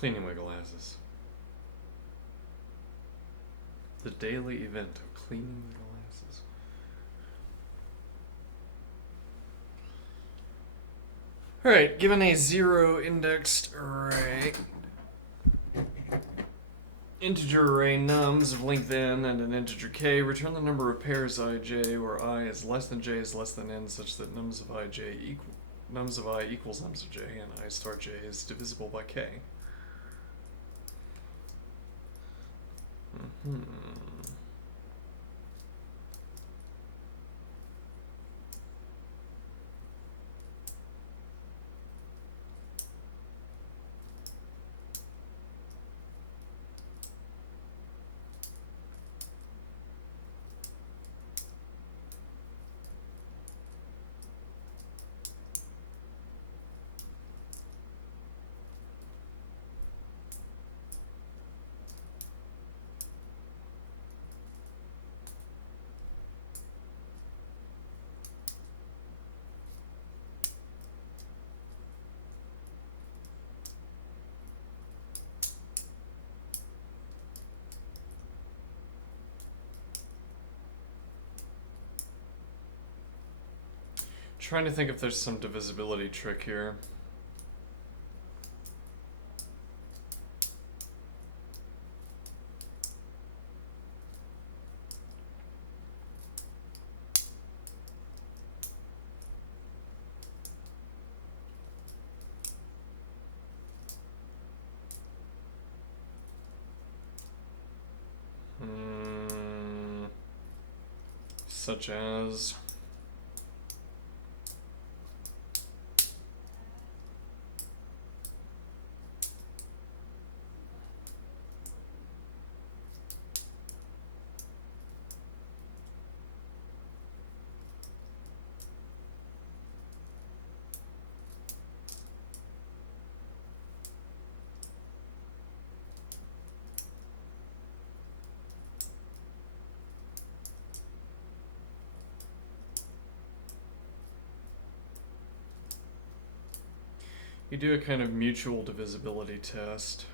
Cleaning my glasses. The daily event of cleaning my glasses. Alright, given a zero indexed array, integer array nums of length n and an integer k, return the number of pairs ij where I is less than j is less than n such that nums of I equals nums of j and I star j is divisible by k. Trying to think if there's some divisibility trick here. Such as you do a kind of mutual divisibility test.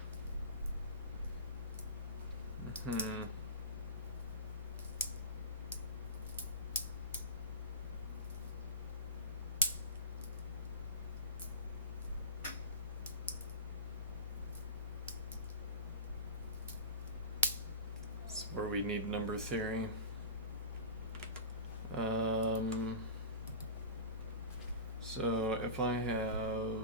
It's where we need number theory. So if I have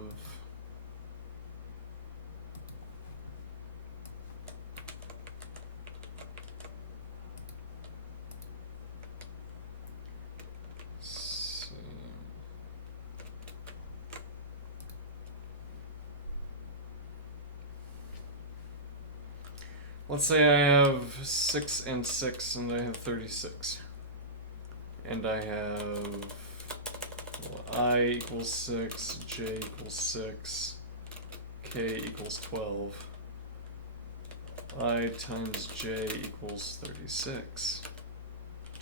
let's say I have 6 and 6 and I have 36. And I have I equals 6, j equals 6, k equals 12. I times j equals 36.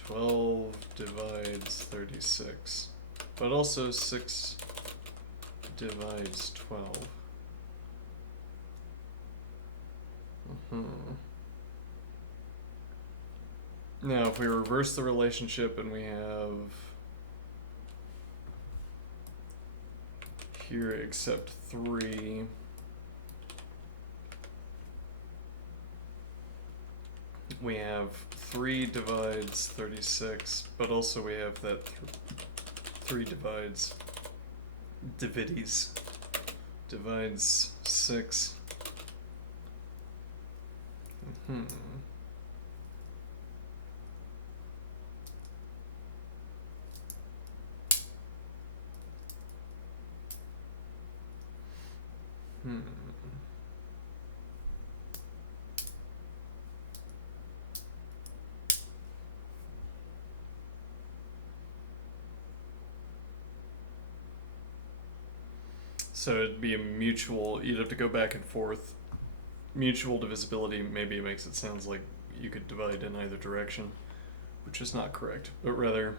12 divides 36. But also 6 divides 12. Now, if we reverse the relationship and we have here except 3, we have 3 divides 36, but also we have that 3 divides divides 6. So it'd be a mutual, you'd have to go back and forth. Mutual divisibility, maybe it makes it sound like you could divide in either direction, which is not correct, but rather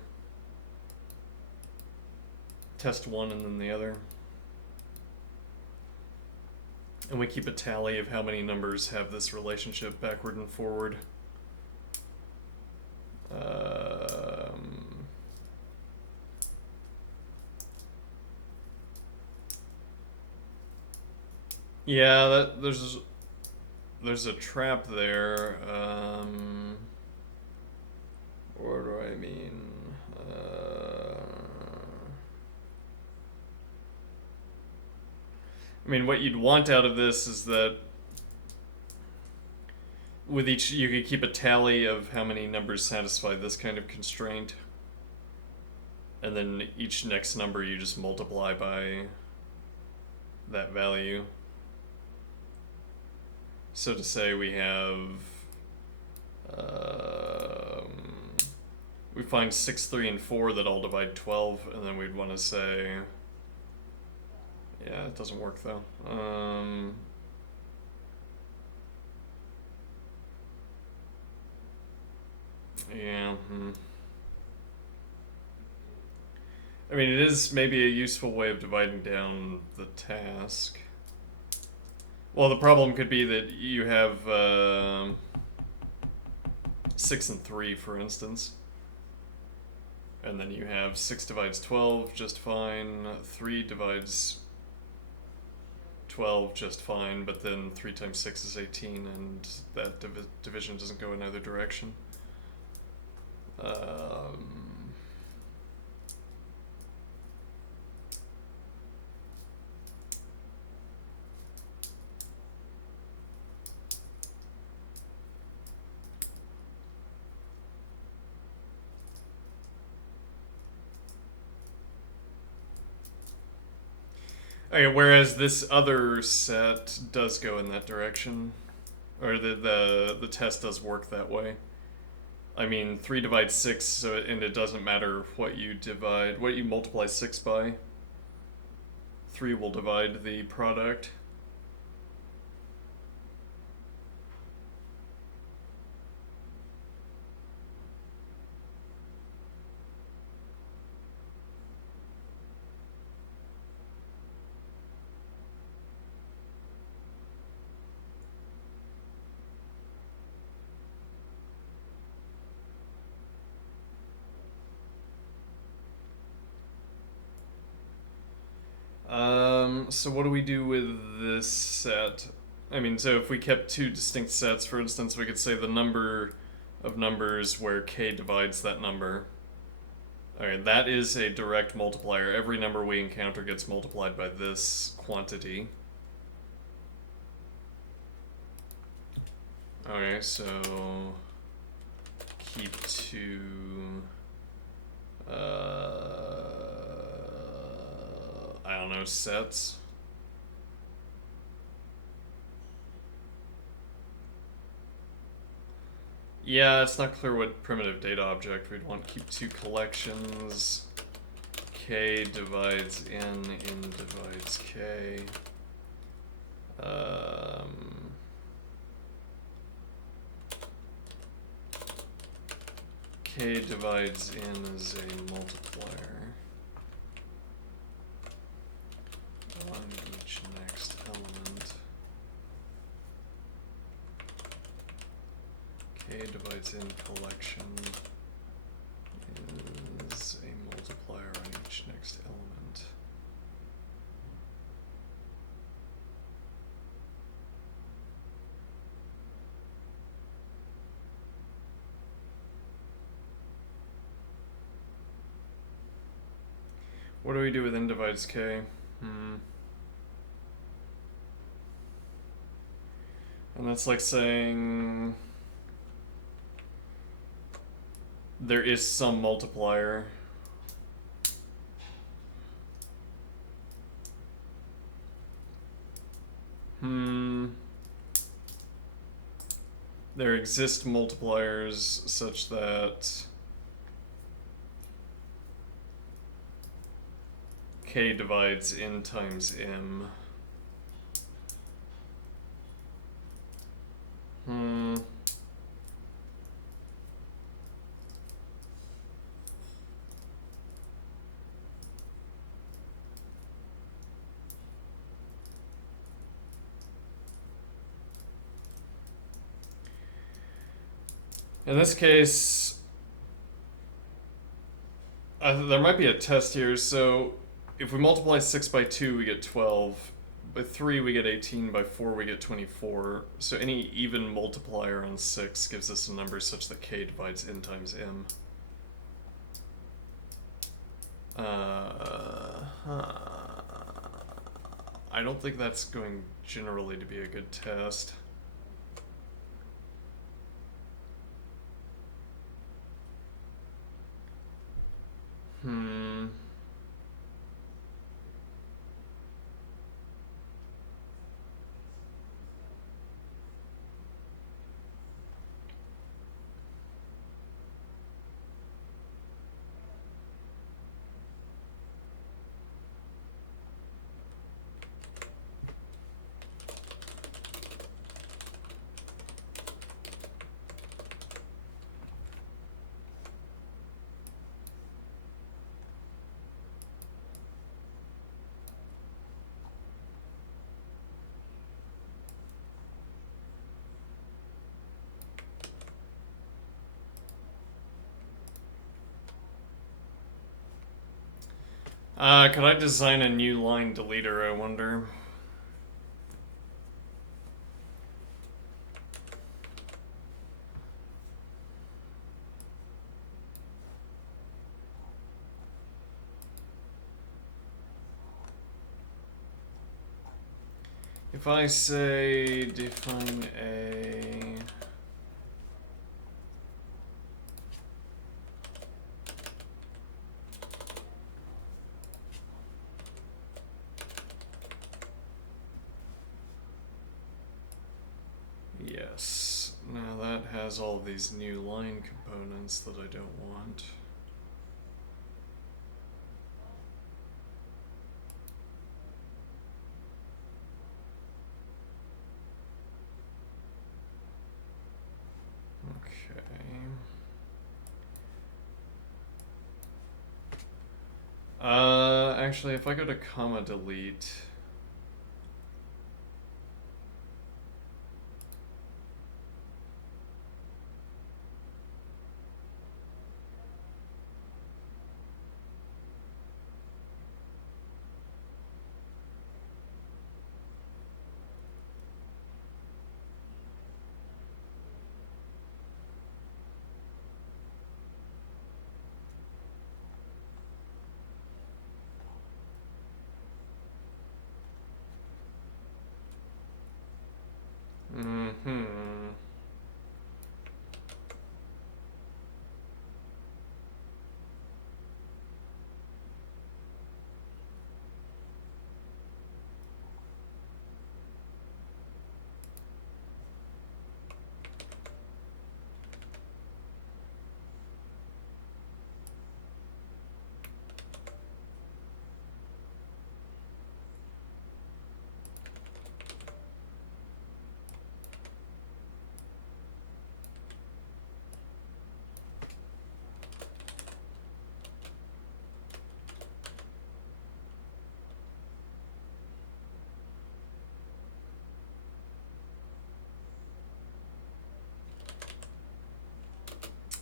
test one and then the other. And we keep a tally of how many numbers have this relationship backward and forward. Yeah, there's a trap there. What do I mean? I mean, what you'd want out of this is that with each, you could keep a tally of how many numbers satisfy this kind of constraint. And then each next number you just multiply by that value. So to say we have, we find 6, 3, and 4 that all divide 12, and then we'd want to say, yeah, it doesn't work though. Yeah. I mean, it is maybe a useful way of dividing down the task. Well, the problem could be that you have 6 and 3, for instance. And then you have 6 divides 12 just fine, 3 divides 12 just fine, but then 3 times 6 is 18, and that division doesn't go in either direction. Okay, whereas this other set does go in that direction, or the test does work that way. I mean, 3 divides 6, so and it doesn't matter what you multiply 6 by. 3 will divide the product. So what do we do with this set? I mean, so if we kept 2 distinct sets, for instance, we could say the number of numbers where k divides that number. Alright, that is a direct multiplier. Every number we encounter gets multiplied by this quantity. Okay, so keep 2 I don't know, sets. Yeah, it's not clear what primitive data object we'd want. Keep 2 collections. K divides n divides k. K divides n is a multiplier. On each next element. K divides n collection is a multiplier on each next element. What do we do with n divides k? And that's like saying there is some multiplier. There exist multipliers such that k divides n times m. In this case, there might be a test here. So if we multiply 6 by 2, we get 12. By 3, we get 18. By 4, we get 24. So any even multiplier on 6 gives us a number such that k divides n times m. I don't think that's going generally to be a good test. Could I design a new line deleter, I wonder? If I say define a... Yes. Now that has all of these new line components that I don't want. Actually, if I go to comma delete...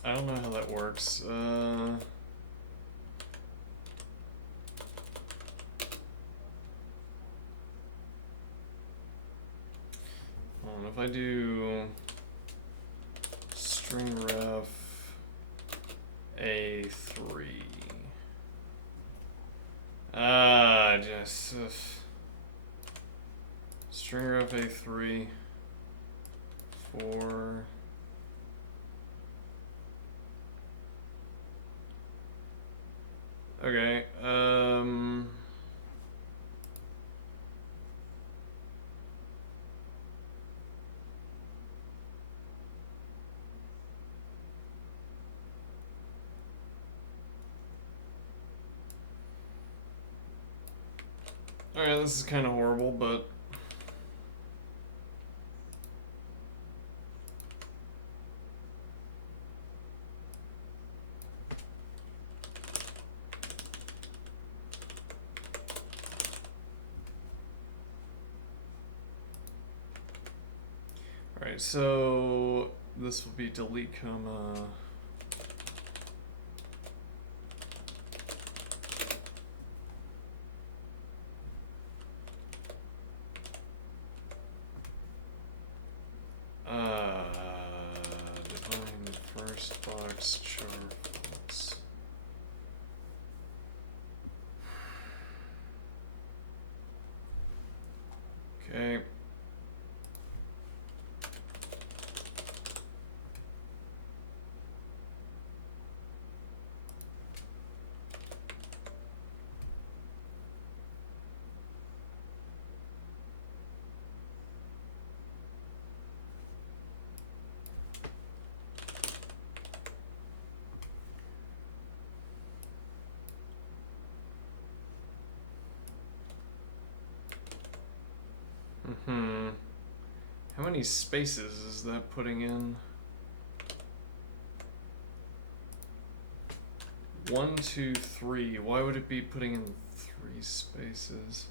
I don't know how that works. If I do string ref a3, just string ref a3 for okay. Alright, this is kind of horrible, but alright, so this will be delete comma. Define first box char fonts. Okay. How many spaces is that putting in? 1, 2, 3. Why would it be putting in 3 spaces?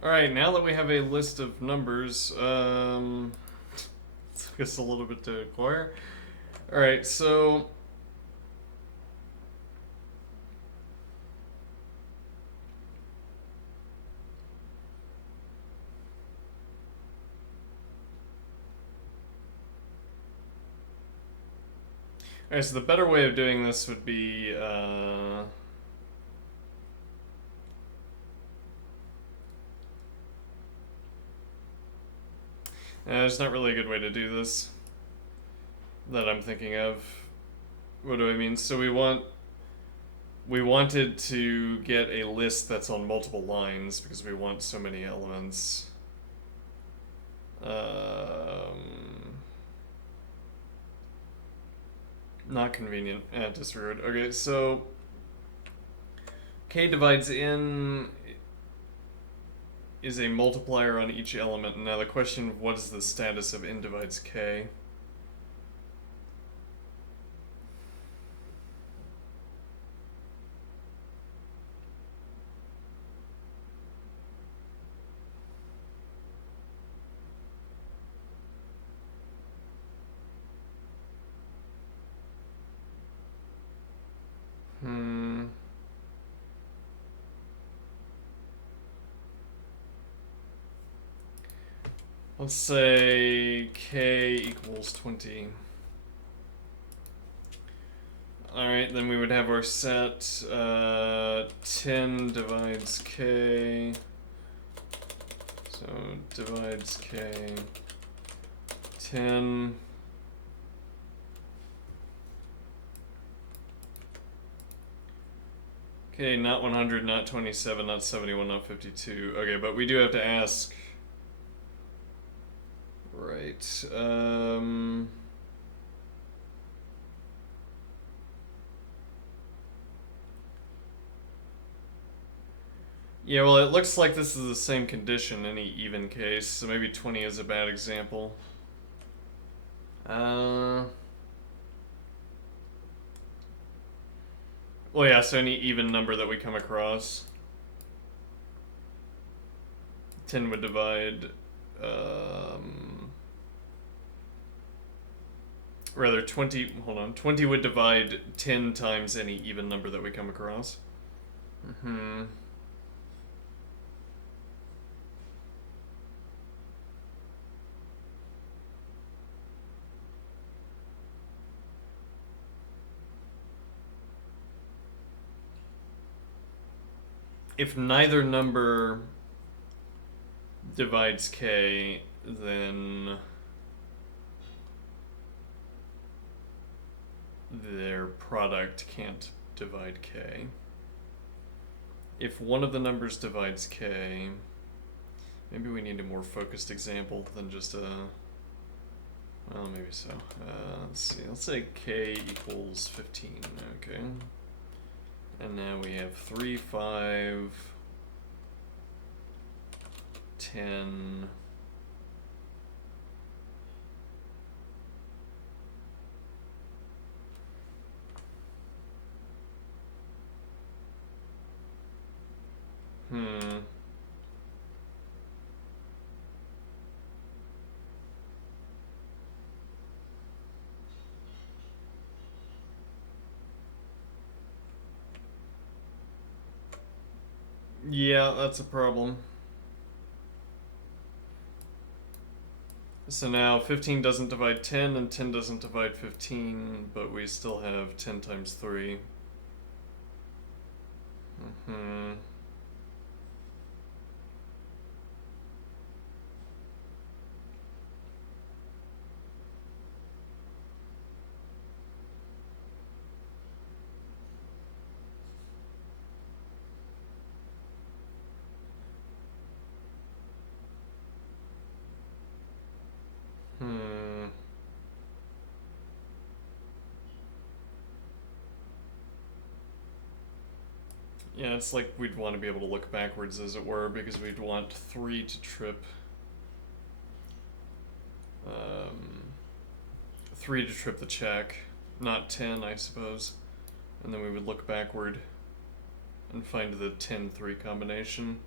Alright, now that we have a list of numbers, it took us a little bit to acquire. Alright, so alright, so the better way of doing this would be there's not really a good way to do this that I'm thinking of. What do I mean? So we wanted to get a list that's on multiple lines because we want so many elements. Not convenient. Disregard. Okay, so k divides in is a multiplier on each element. Now the question, what is the status of n divides k? Let's say k equals 20. Alright, then we would have our set 10 divides k. So divides k. 10. Okay, not 100, not 27, not 71, not 52. Okay, but we do have to ask. Right. Yeah, well, it looks like this is the same condition, any even case, so maybe 20 is a bad example. Well, yeah, so any even number that we come across. 10 would divide... rather, 20... Hold on. 20 would divide 10 times any even number that we come across. Mm-hmm. If neither number divides k, then their product can't divide k. If one of the numbers divides k, maybe we need a more focused example than just a... Well, maybe so. Let's see. Let's say k equals 15. Okay. And now we have 3, 5, 10. Yeah, that's a problem. So now 15 doesn't divide 10 and 10 doesn't divide 15, but we still have 10 times 3. Mm-hmm. Yeah, it's like we'd want to be able to look backwards, as it were, because we'd want 3 to trip... 3 to trip the check, not 10, I suppose. And then we would look backward and find the 10-3 combination.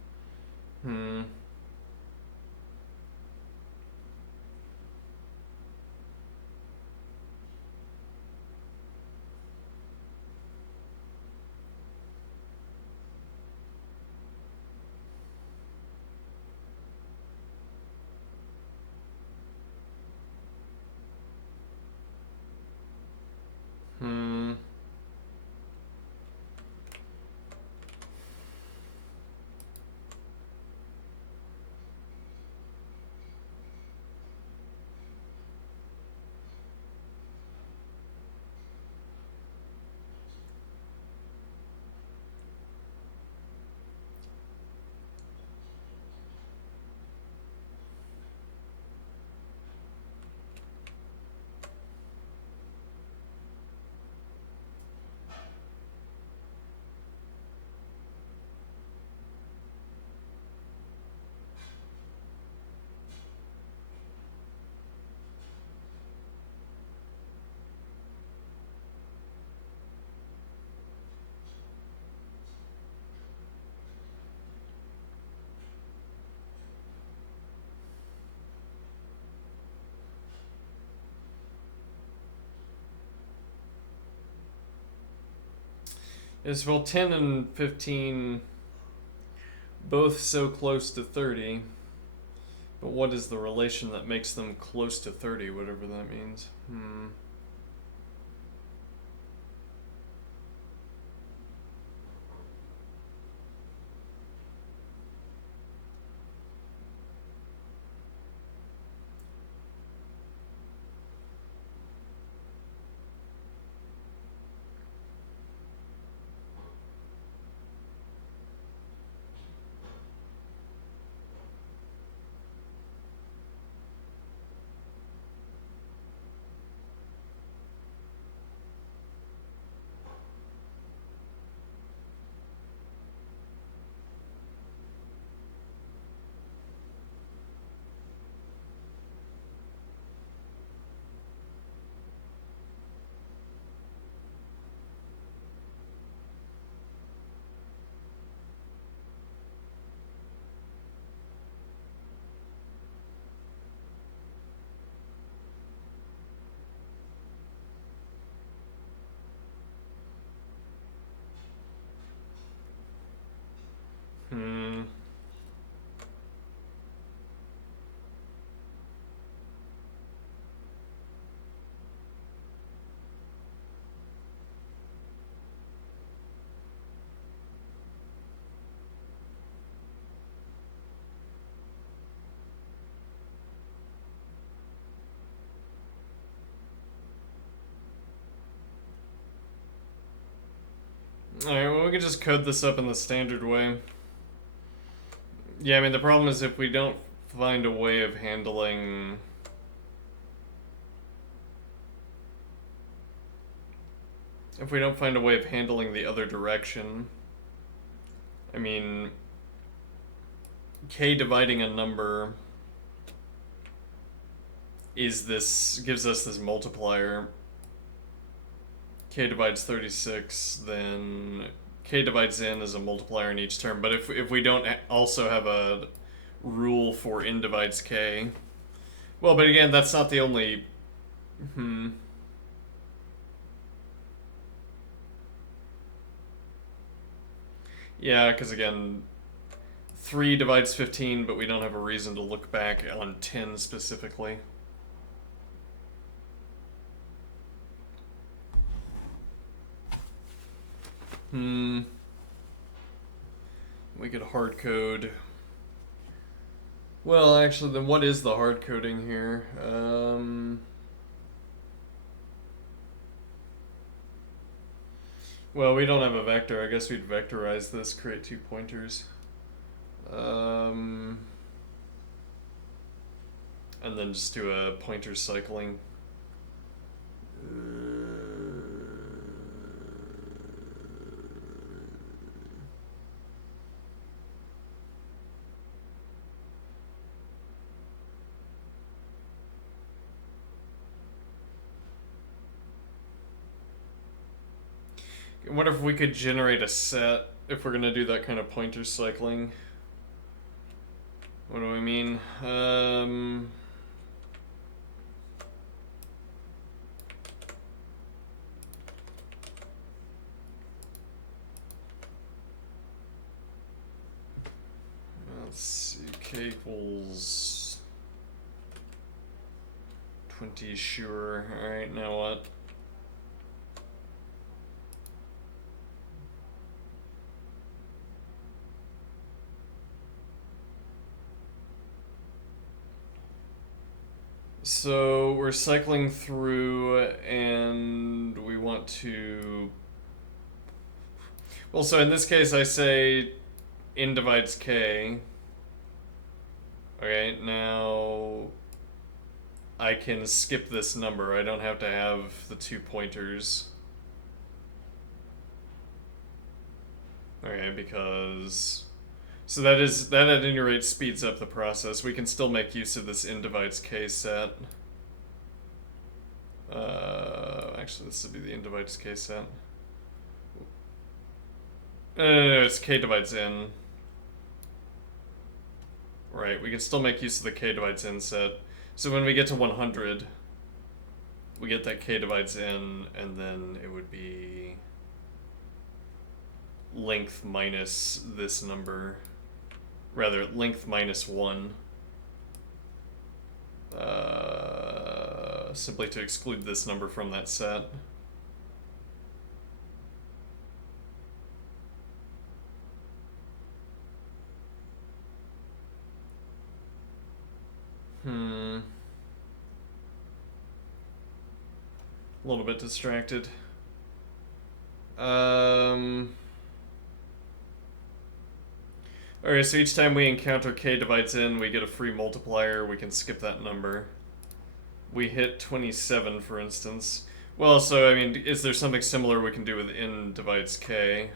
Is, well, 10 and 15 both so close to 30, but what is the relation that makes them close to 30, whatever that means? Alright, well, we can just code this up in the standard way. Yeah, I mean, the problem is if we don't find a way of handling... If we don't find a way of handling the other direction, I mean, k dividing a number is this, gives us this multiplier. K divides 36, then k divides n is a multiplier in each term. But if we don't also have a rule for n divides k, well, but again, that's not the only... Yeah, because again, 3 divides 15, but we don't have a reason to look back on 10 specifically. We could hard code. Well, actually, then what is the hard coding here? Well, we don't have a vector. I guess we'd vectorize this, create 2 pointers. And then just do a pointer cycling. I wonder if we could generate a set if we're gonna do that kind of pointer cycling. What do I mean? Let's see, k equals 20, sure. Alright, now what? So we're cycling through and we want to... Well, so in this case I say n divides k. Okay, now I can skip this number. I don't have to have the 2 pointers. Okay, because... So that at any rate speeds up the process. We can still make use of this n divides k set. Actually, this would be the n divides k set. No, it's k divides n. Right, we can still make use of the k divides n set. So when we get to 100, we get that k divides n, and then it would be length minus this number. Rather, length minus 1. Simply to exclude this number from that set. A little bit distracted. Alright, so each time we encounter k divides n, we get a free multiplier. We can skip that number. We hit 27, for instance. Well, so, I mean, is there something similar we can do with n divides k?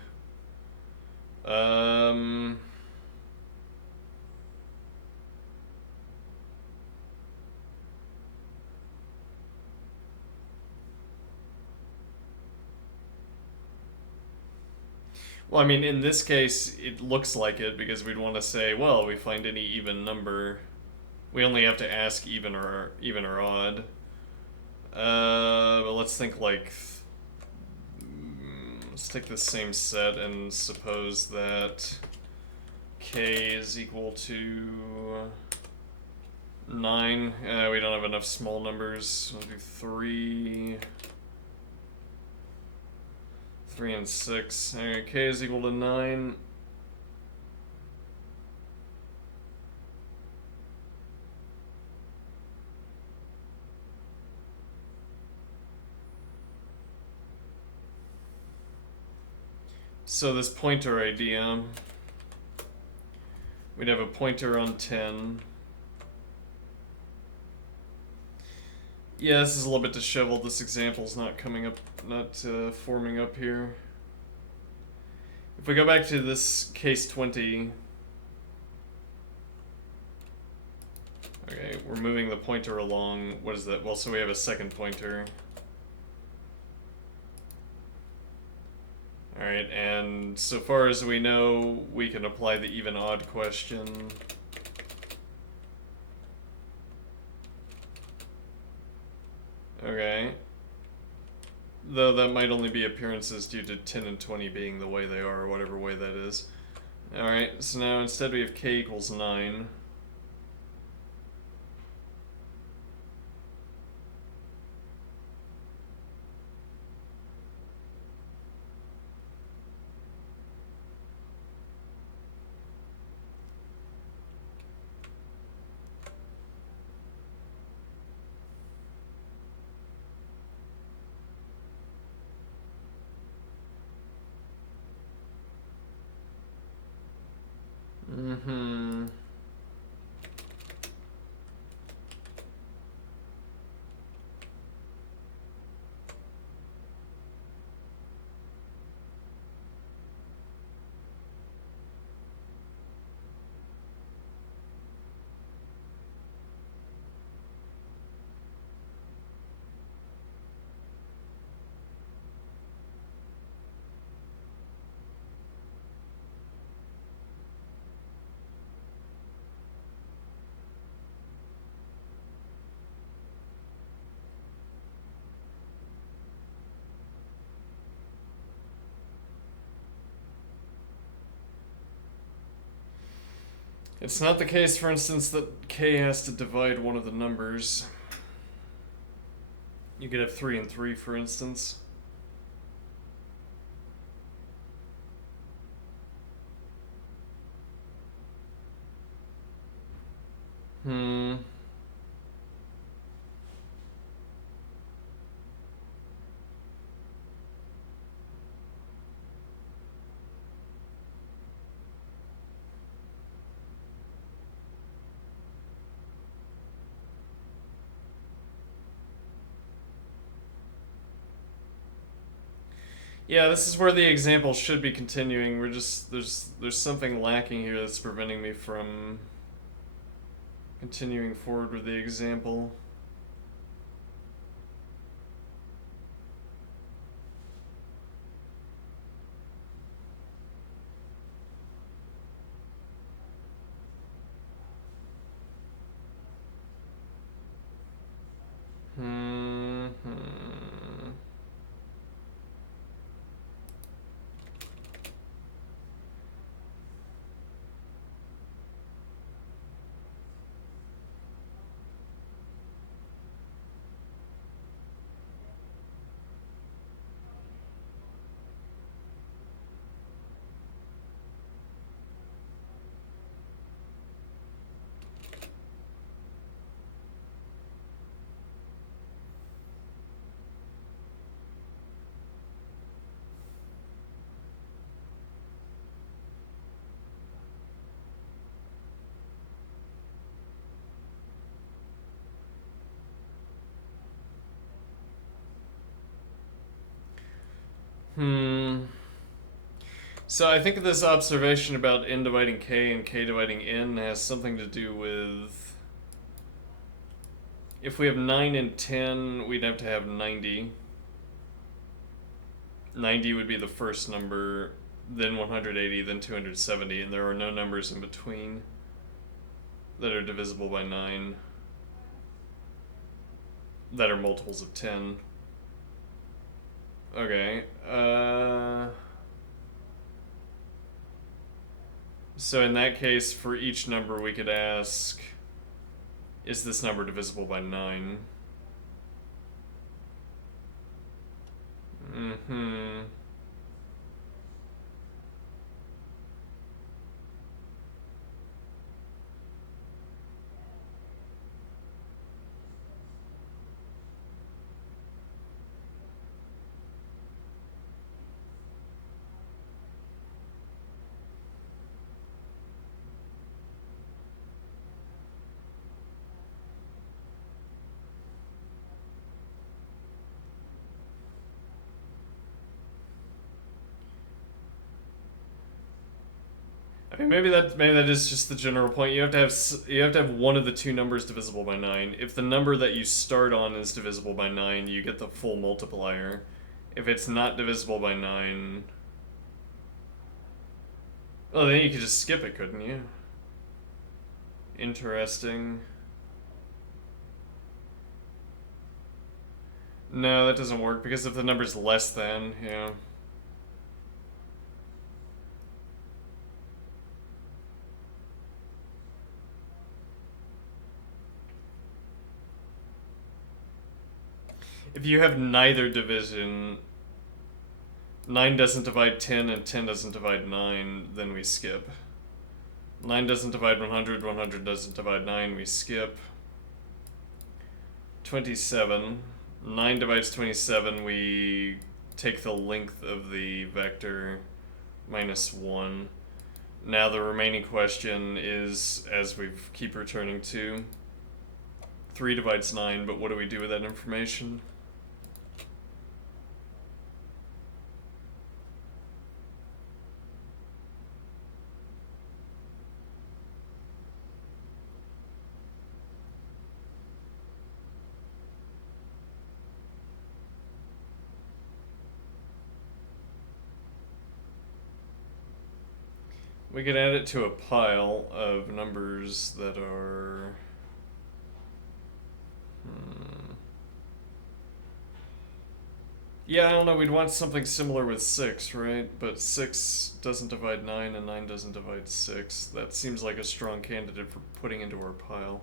Well, I mean, in this case, it looks like it, because we'd want to say, well, we find any even number. We only have to ask even or odd. But let's think like... Let's take this same set and suppose that k is equal to 9. We don't have enough small numbers. We'll do 3... 3 and 6. Alright, k is equal to 9. So this pointer idea, we'd have a pointer on 10. Yeah, this is a little bit disheveled. This example's not coming up, not forming up here. If we go back to this case 20, okay, we're moving the pointer along. What is that? Well, so we have a second pointer. Alright, and so far as we know, we can apply the even-odd question. Okay. Though that might only be appearances due to 10 and 20 being the way they are, or whatever way that is. Alright, so now instead we have k equals 9. Mm-hmm. It's not the case, for instance, that k has to divide one of the numbers. You could have 3 and 3, for instance. Hmm. Yeah, this is where the example should be continuing. We're just there's something lacking here that's preventing me from continuing forward with the example. Hmm. So I think this observation about n dividing k and k dividing n has something to do with, if we have 9 and 10, we'd have to have 90. 90 would be the first number, then 180, then 270, and there are no numbers in between that are divisible by 9 that are multiples of 10. Okay, so in that case, for each number we could ask, is this number divisible by 9? Mm-hmm. I mean, maybe that is just the general point. You have to have one of the two numbers divisible by 9. If the number that you start on is divisible by 9, you get the full multiplier. If it's not divisible by 9, oh, then you could just skip it, couldn't you? Interesting. No, that doesn't work because if the number's less than, yeah. If you have neither division, 9 doesn't divide 10 and 10 doesn't divide 9, then we skip. 9 doesn't divide 100, 100 doesn't divide 9, we skip. 27. 9 divides 27, we take the length of the vector minus 1. Now the remaining question is, as we keep returning to, 3 divides 9, but what do we do with that information? We could add it to a pile of numbers that are... Yeah, I don't know, we'd want something similar with 6, right? But 6 doesn't divide 9 and 9 doesn't divide 6. That seems like a strong candidate for putting into our pile.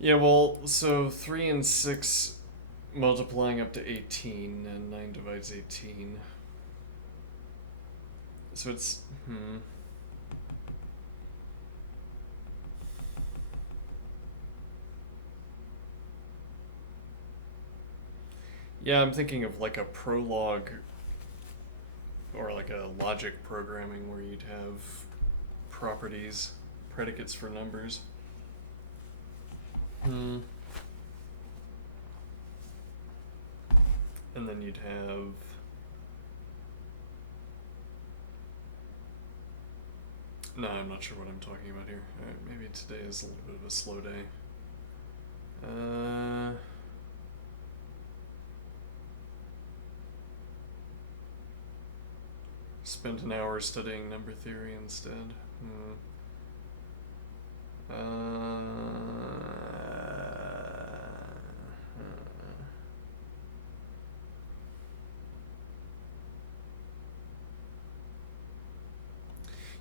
Yeah, well, so 3 and 6 multiplying up to 18, and 9 divides 18. So it's... Yeah, I'm thinking of like a prologue or like a logic programming where you'd have properties, predicates for numbers. And then you'd have... No, I'm not sure what I'm talking about here. Alright, maybe today is a little bit of a slow day. Spent an hour studying number theory instead.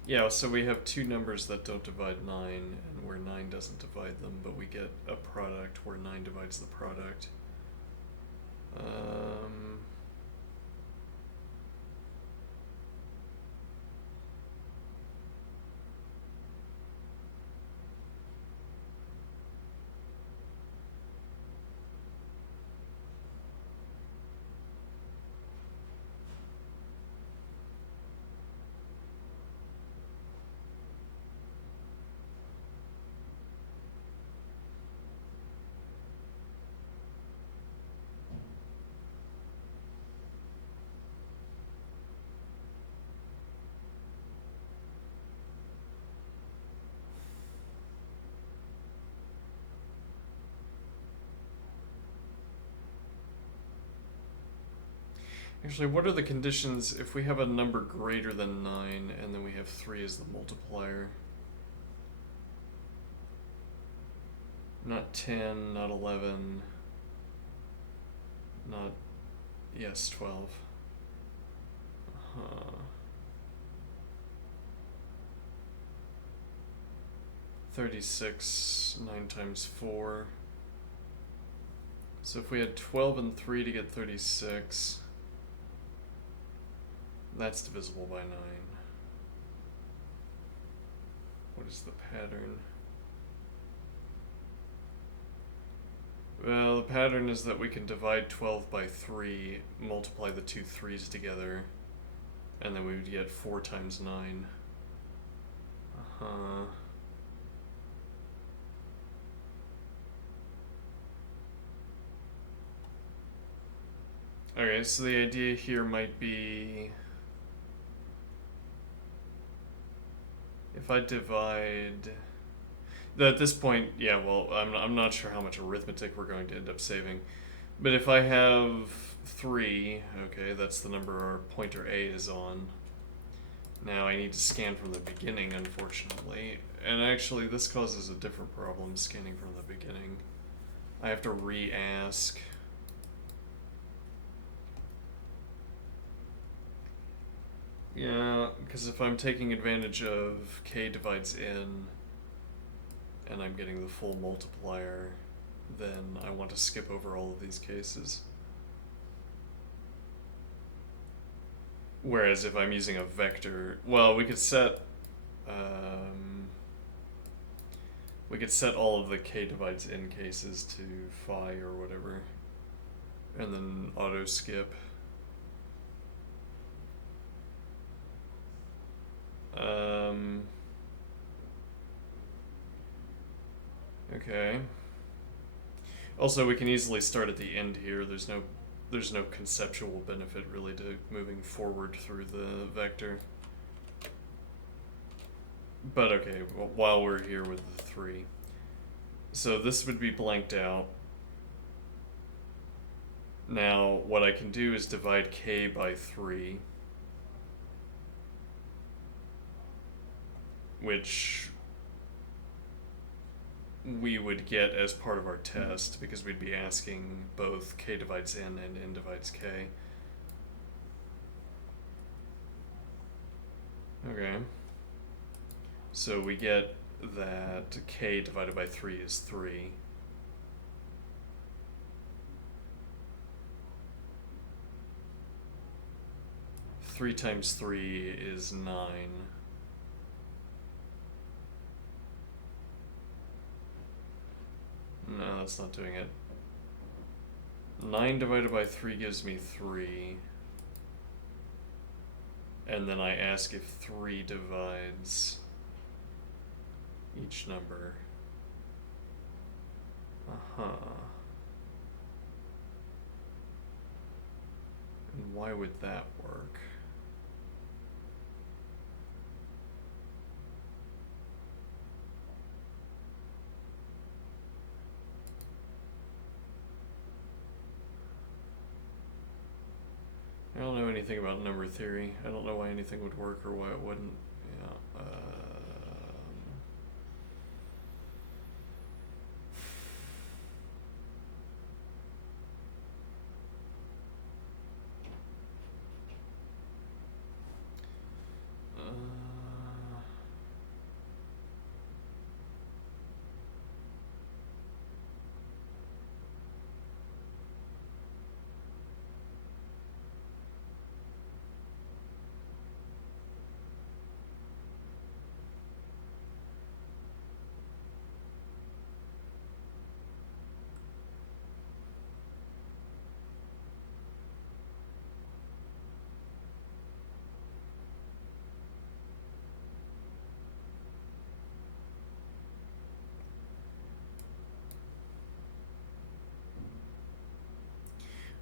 Yeah, so we have two numbers that don't divide 9, and where 9 doesn't divide them, but we get a product where 9 divides the product. Actually, what are the conditions if we have a number greater than 9 and then we have 3 as the multiplier? Not 10, not 11, not, yes, 12. 36, 9 times 4. So if we had 12 and 3 to get 36, that's divisible by 9. What is the pattern? Well, the pattern is that we can divide 12 by 3, multiply the two 3's together, and then we would get 4 times 9. Okay, so the idea here might be if I divide at this point, yeah, well, I'm not sure how much arithmetic we're going to end up saving, but if I have 3, okay, that's the number our pointer A is on. Now I need to scan from the beginning, unfortunately, and actually this causes a different problem, scanning from the beginning. I have to re-ask. Yeah, because if I'm taking advantage of k divides n, and I'm getting the full multiplier, then I want to skip over all of these cases. Whereas if I'm using a vector, well, we could set all of the k divides n cases to phi or whatever, and then auto skip. Okay. Also, we can easily start at the end here. There's no conceptual benefit really to moving forward through the vector. But okay, while we're here with the 3. So this would be blanked out. Now, what I can do is divide k by 3. Which we would get as part of our test, because we'd be asking both k divides n and n divides k. Okay. So we get that k divided by 3 is 3. Three times 3 is 9. No, that's not doing it. 9 divided by 3 gives me 3. And then I ask if 3 divides each number. And why would that work? I don't know anything about number theory. I don't know why anything would work or why it wouldn't. Yeah.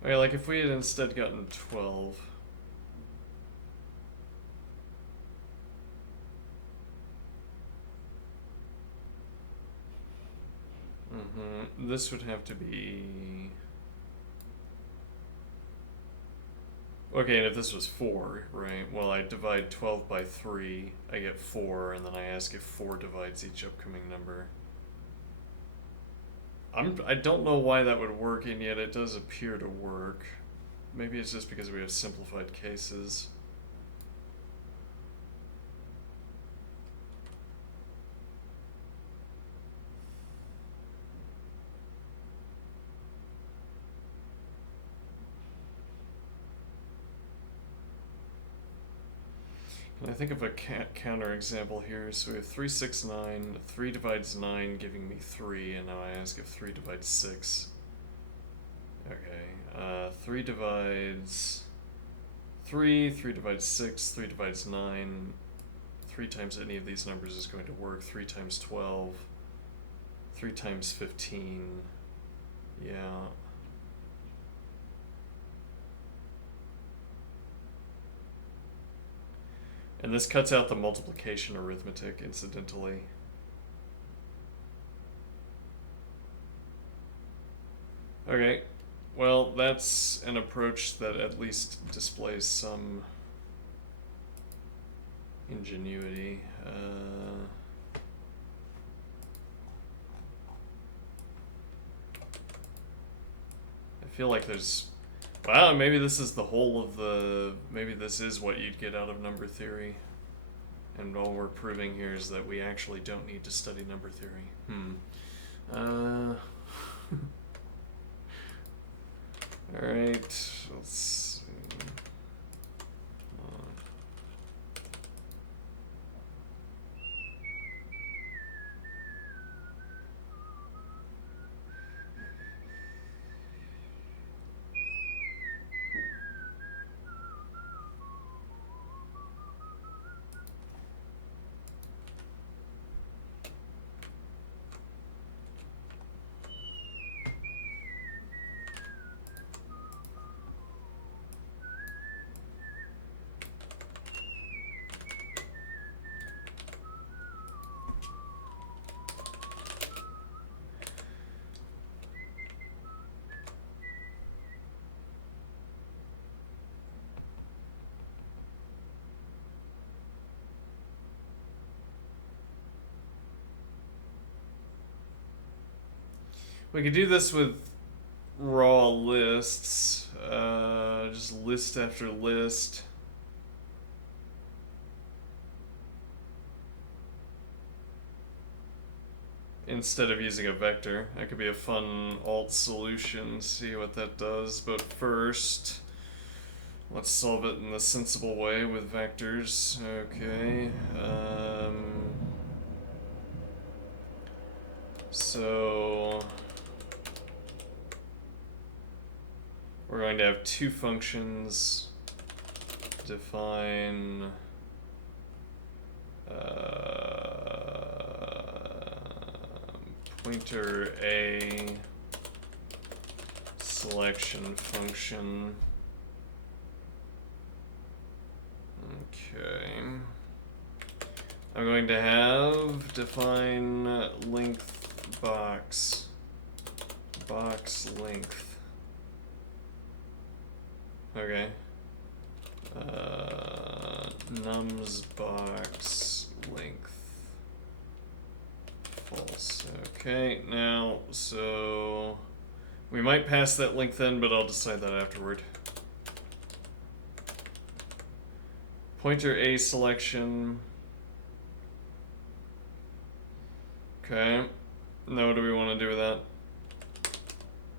Okay, like if we had instead gotten 12. This would have to be Okay, and if this was 4, right? Well, I divide 12 by 3, I get 4, and then I ask if 4 divides each upcoming number. I don't know why that would work, and yet it does appear to work. Maybe it's just because we have simplified cases. And I think of a counter example here. So we have 3, 6, 9. 3 divides 9, giving me 3, and now I ask if 3 divides 6. Okay, 3 divides 3, 3 divides 6, 3 divides 9. 3 times any of these numbers is going to work. 3 times 12, 3 times 15. Yeah. And this cuts out the multiplication arithmetic, incidentally. Okay, well, that's an approach that at least displays some ingenuity. I feel like there's... Wow, maybe this is the whole of the... Maybe this is what you'd get out of number theory. And all we're proving here is that we actually don't need to study number theory. Alright, let's see. We could do this with raw lists, just list after list. Instead of using a vector. That could be a fun alt solution, see what that does. But first, let's solve it in the sensible way with vectors. Okay. So we're going to have two functions. Define pointer A selection function. Okay. I'm going to have define length box length. Okay. Nums box length false. Okay, now so we might pass that length in, but I'll decide that afterward. Pointer A selection. Okay. Now what do we want to do with that?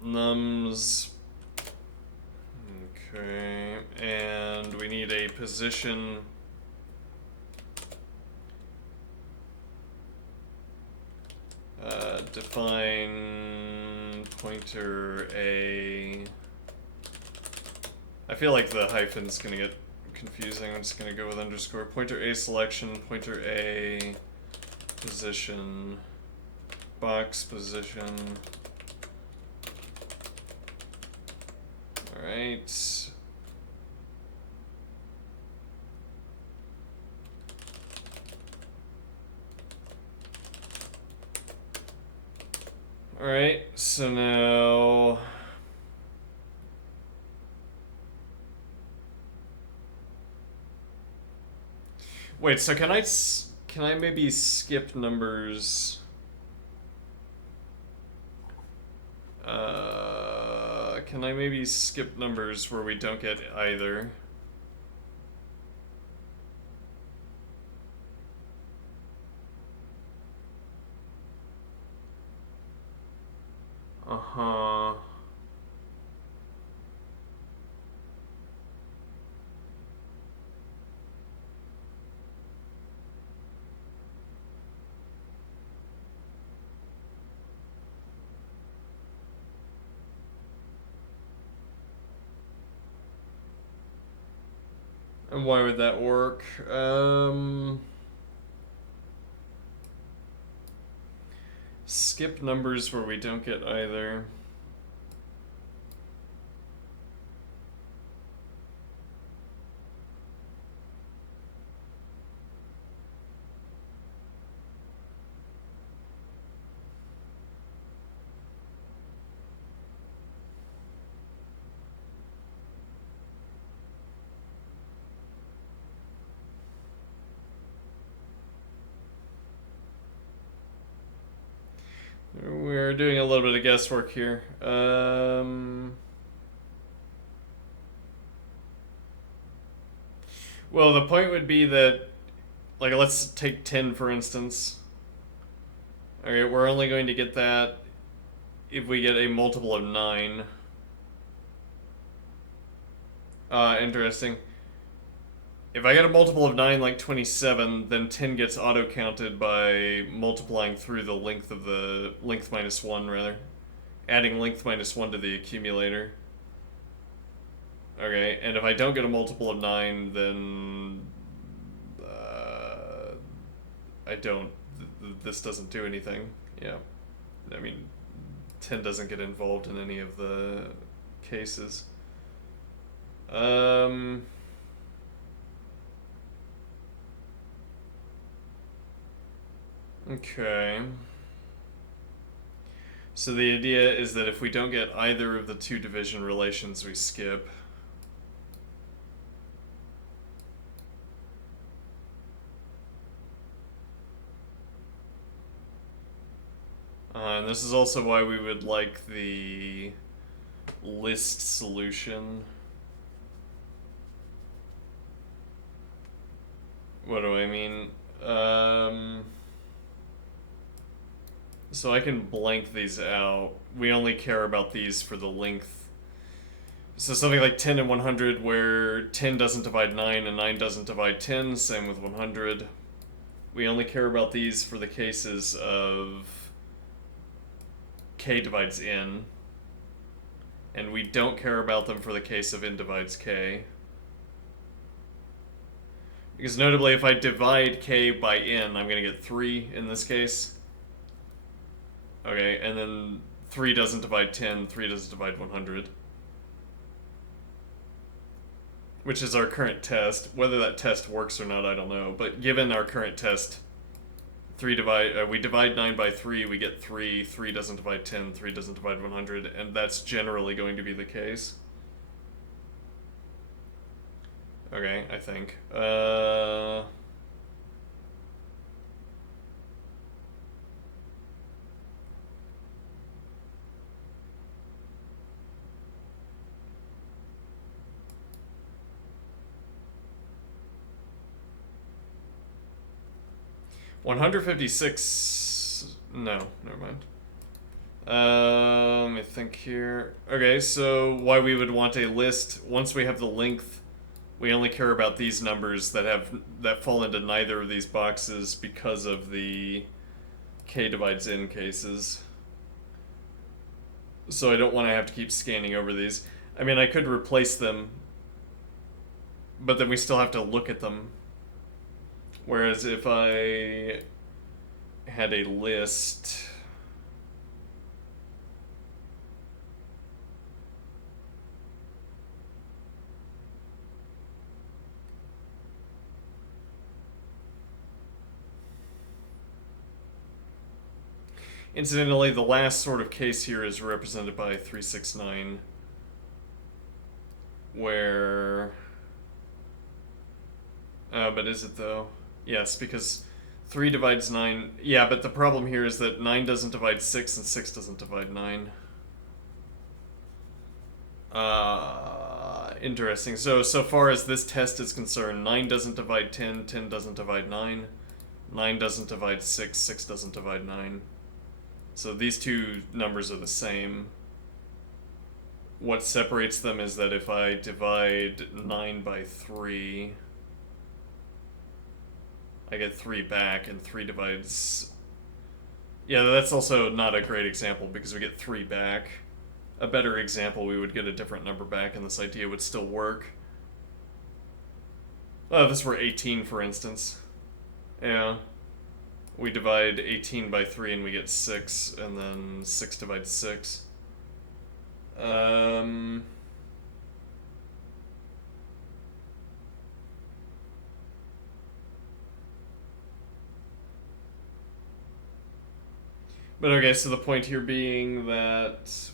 Nums. Okay, and we need a position. Define pointer A. I feel like the hyphen's gonna get confusing. I'm just gonna go with underscore. Pointer A selection, pointer A position, box position. Alright. Alright, so now Wait, so can I maybe skip numbers? Can I maybe skip numbers where we don't get either? Uh-huh. And why would that work? Skip numbers where we don't get either. We're doing a little bit of guesswork here. Well, the point would be that, like, let's take 10 for instance. Okay, we're only going to get that if we get a multiple of 9. Interesting. If I get a multiple of 9, like 27, then 10 gets auto-counted by multiplying through the length of the... length minus 1, rather. Adding length minus 1 to the accumulator. Okay, and if I don't get a multiple of 9, then... I don't... this doesn't do anything. Yeah. I mean, 10 doesn't get involved in any of the cases. Okay. So the idea is that if we don't get either of the two division relations, we skip. And this is also why we would like the list solution. What do I mean? So I can blank these out. We only care about these for the length. So something like 10 and 100 where 10 doesn't divide 9 and 9 doesn't divide 10, same with 100. We only care about these for the cases of k divides n. And we don't care about them for the case of n divides k. Because notably, if I divide k by n, I'm going to get 3 in this case. Okay, and then 3 doesn't divide 10, 3 doesn't divide 100. Which is our current test. Whether that test works or not, I don't know. But given our current test, we divide 9 by 3, we get 3. 3 doesn't divide 10, 3 doesn't divide 100, and that's generally going to be the case. Okay, I think. 156. No, never mind. Let me think here. Okay, so why we would want a list, once we have the length, we only care about these numbers that fall into neither of these boxes because of the k divides n cases. So I don't want to have to keep scanning over these. I mean, I could replace them, but then we still have to look at them. Whereas if I had a list... Incidentally, the last sort of case here is represented by 369, where... but is it though? Yes, because 3 divides 9. Yeah, but the problem here is that 9 doesn't divide 6 and 6 doesn't divide 9. Interesting. So far as this test is concerned, 9 doesn't divide 10, 10 doesn't divide 9, 9 doesn't divide 6, 6 doesn't divide 9. So these two numbers are the same. What separates them is that if I divide 9 by 3, I get 3 back, and 3 divides... Yeah, that's also not a great example because we get 3 back. A better example, we would get a different number back and this idea would still work. Oh, if this were 18, for instance. Yeah. We divide 18 by 3 and we get 6, and then 6 divides 6. Um... But okay, so the point here being that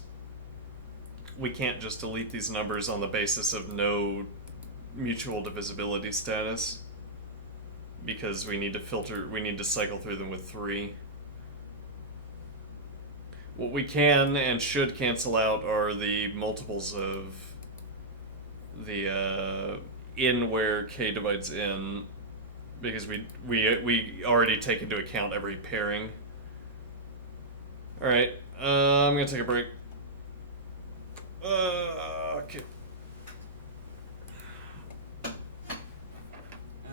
we can't just delete these numbers on the basis of no mutual divisibility status, because we need to cycle through them with 3. What we can and should cancel out are the multiples of the in where k divides n, because we already take into account every pairing. All right, I'm gonna take a break. Okay.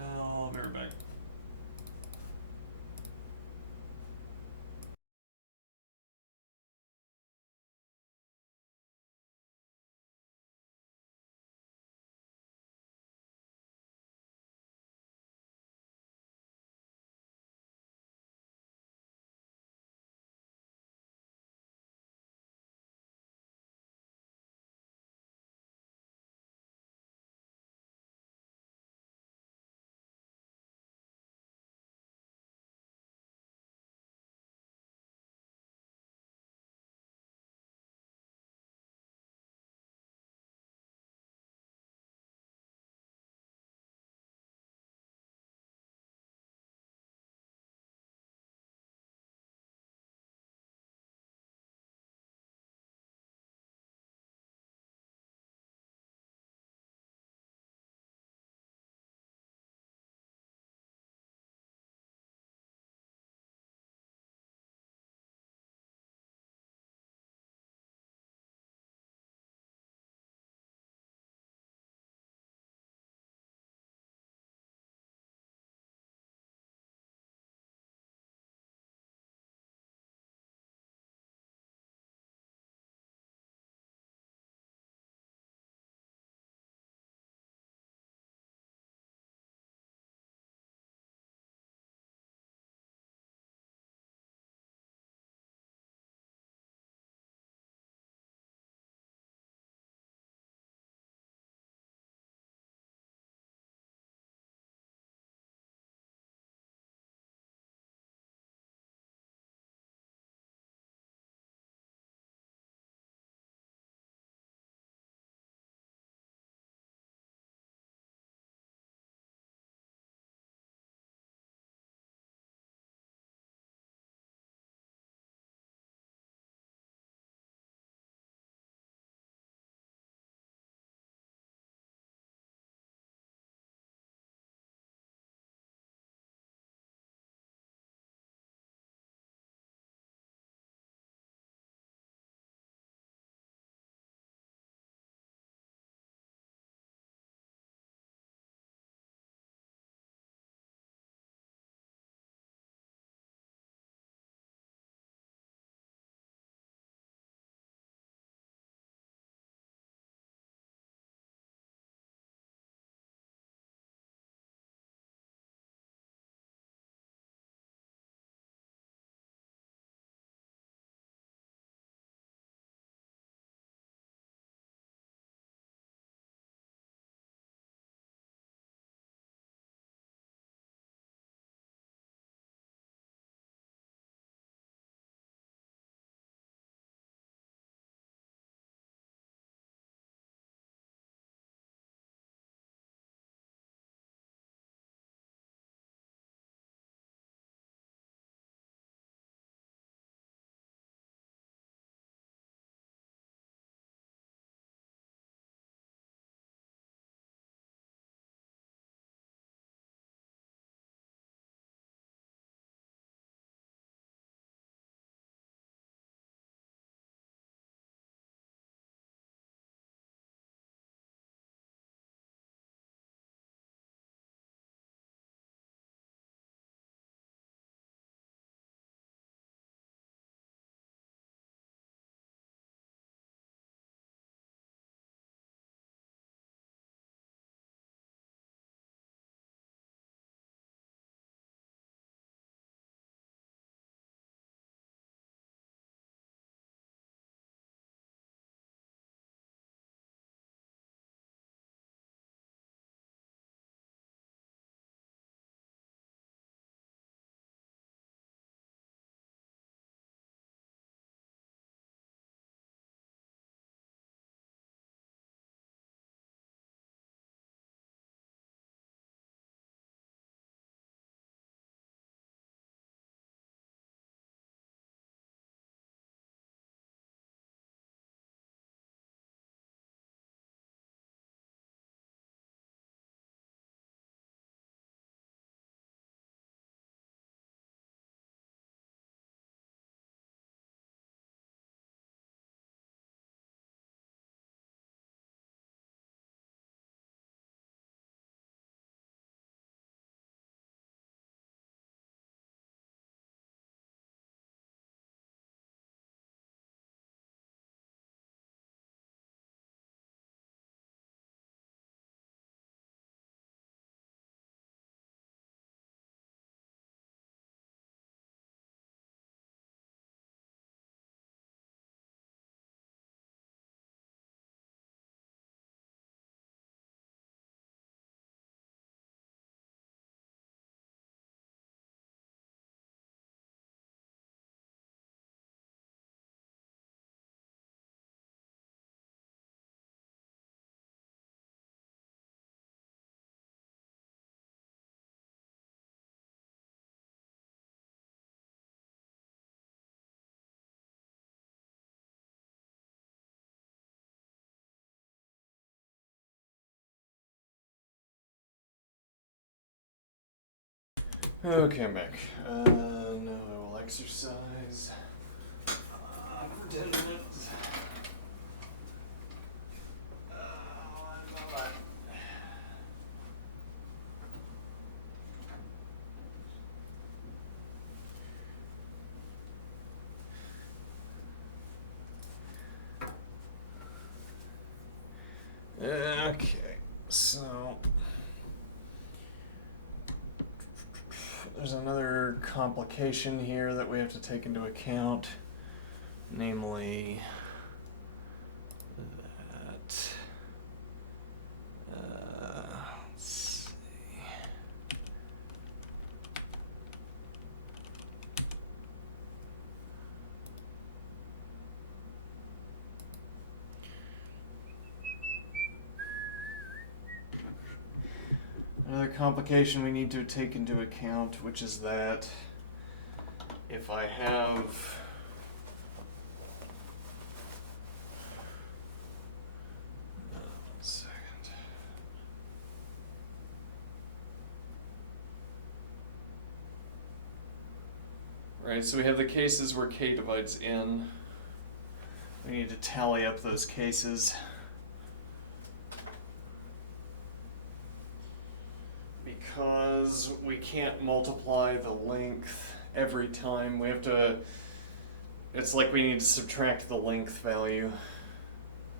I'll be right back. Okay, I'm back. Now I will exercise for 10 minutes. Okay, so there's another complication here that we have to take into account, namely that let's see. Another complication we need to take into account, which is that if I have right, so we have the cases where k divides n. We need to tally up those cases. Because we can't multiply the length every time, we have to, it's like we need to subtract the length value.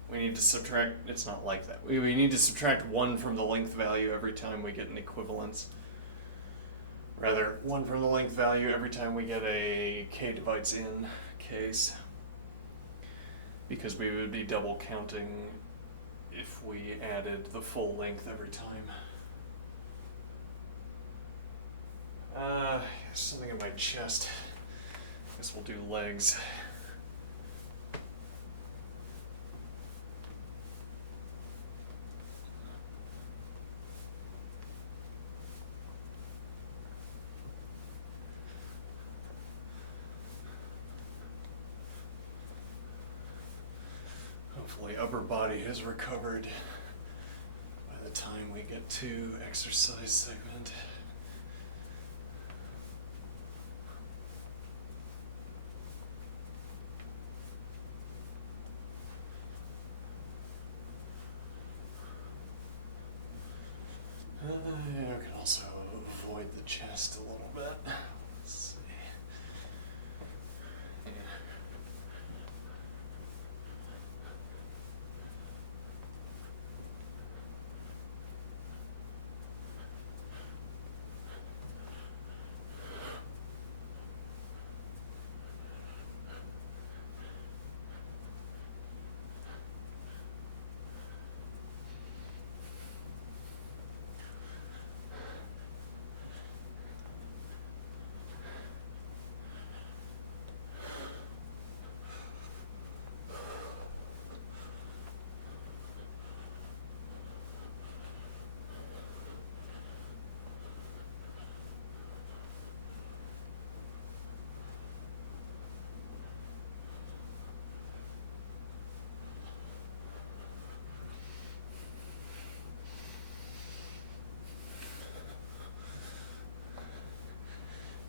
We need to subtract, it's not like that. We need to subtract 1 from the length value every time we get an equivalence. Rather, 1 from the length value every time we get a k divides n case. Because we would be double counting if we added the full length every time. Something in my chest. Guess we'll do legs. Hopefully upper body has recovered by the time we get to exercise segment. I can also avoid the chest a little bit. Let's see. Yeah.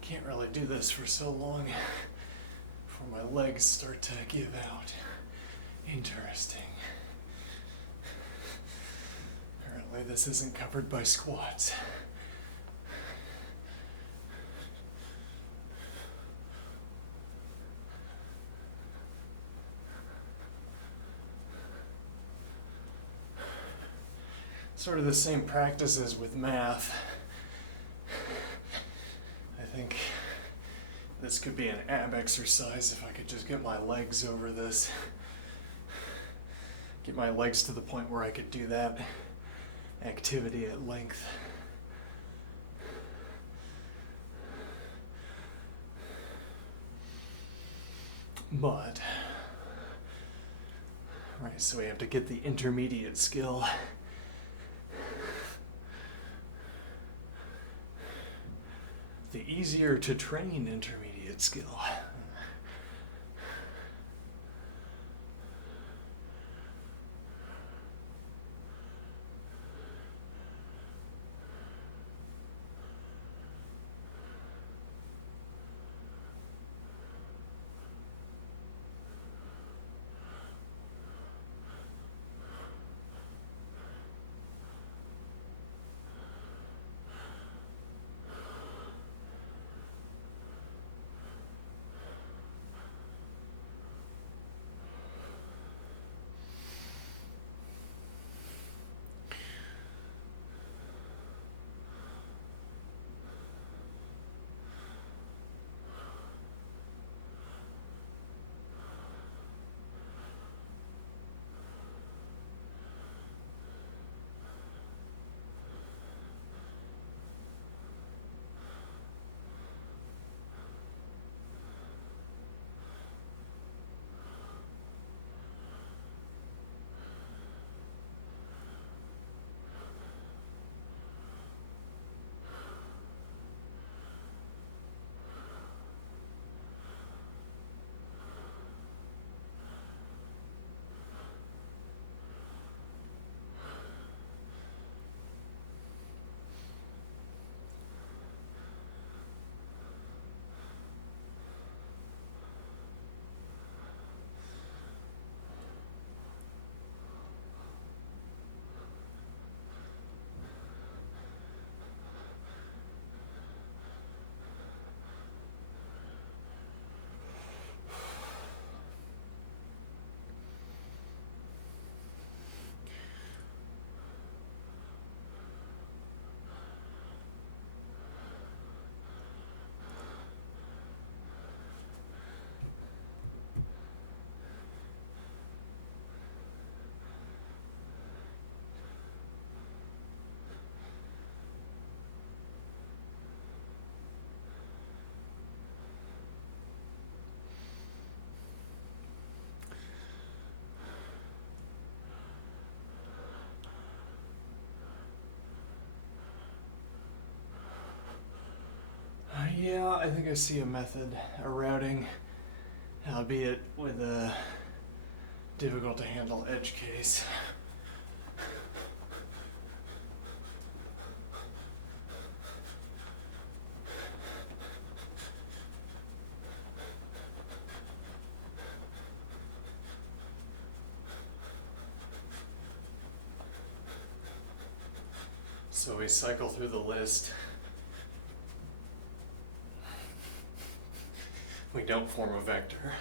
Can't really do this for so long before my legs start to give out. Interesting. Apparently this isn't covered by squats. Sort of the same practice as with math. I think this could be an ab exercise if I could just get my legs over this. Get my legs to the point where I could do that activity at length. But, right, so we have to get the intermediate skill. The easier to train intermediate skill. I think I see a method, a routing, albeit with a difficult to handle edge case. So we cycle through the list. We don't form a vector.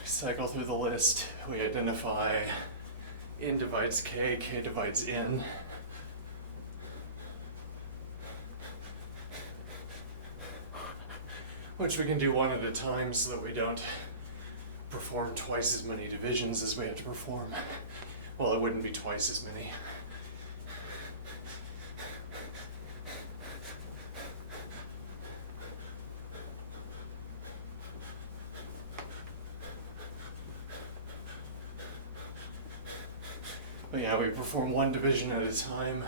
We cycle through the list. We identify n divides k, k divides n. Which we can do one at a time so that we don't perform twice as many divisions as we have to perform. Well, it wouldn't be twice as many. But yeah, we perform one division at a time.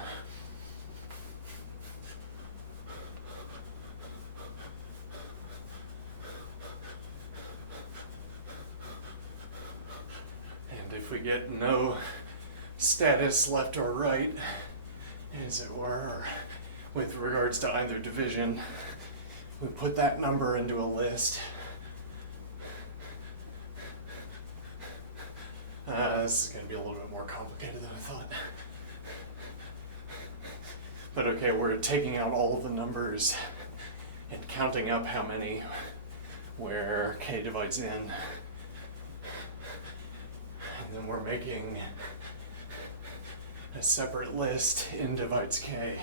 If we get no status left or right, as it were, with regards to either division, we put that number into a list. This is going to be a little bit more complicated than I thought. But okay, we're taking out all of the numbers and counting up how many where k divides n. And then we're making a separate list, n divides k.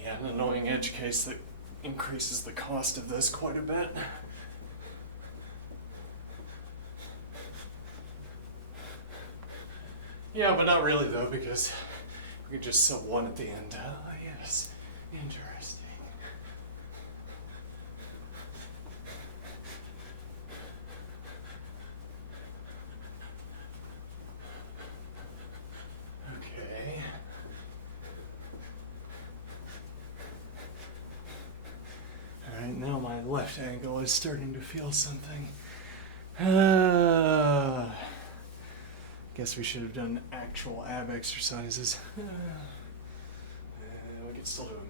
Yeah, an annoying edge case that increases the cost of this quite a bit. Yeah, but not really though, because we could just sub 1 at the end. Ah, yes. Interesting. Okay. Alright, now my left angle is starting to feel something. Guess we should have done actual ab exercises. We could still do a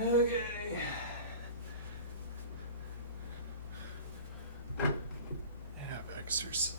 minute. Okay. Ab exercises.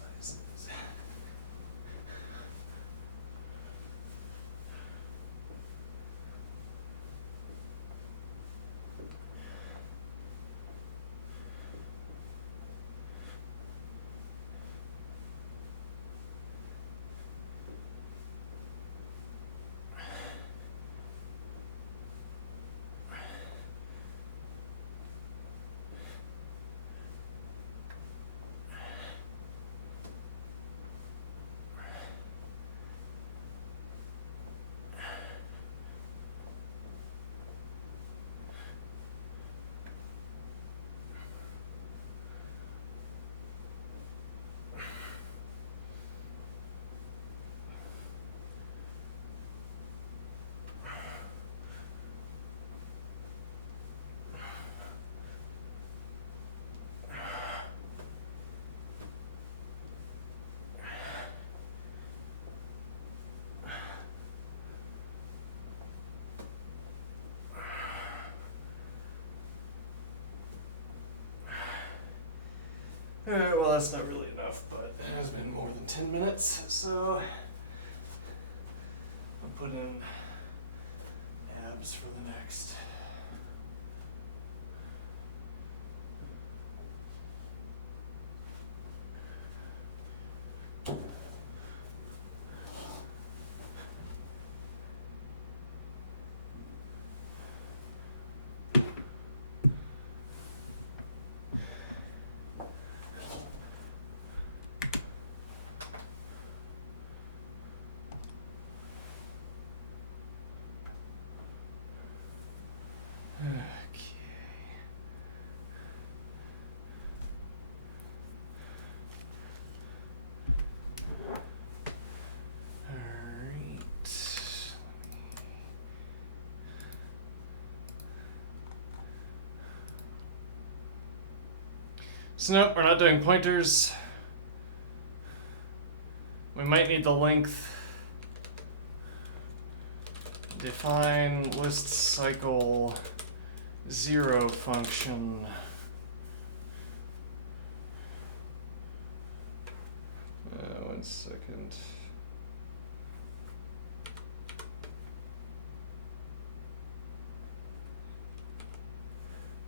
Alright, well that's not really enough, but it has been more than 10 minutes, so I'll put in abs for the next. So nope, we're not doing pointers. We might need the length. Define list cycle 0 function. One second.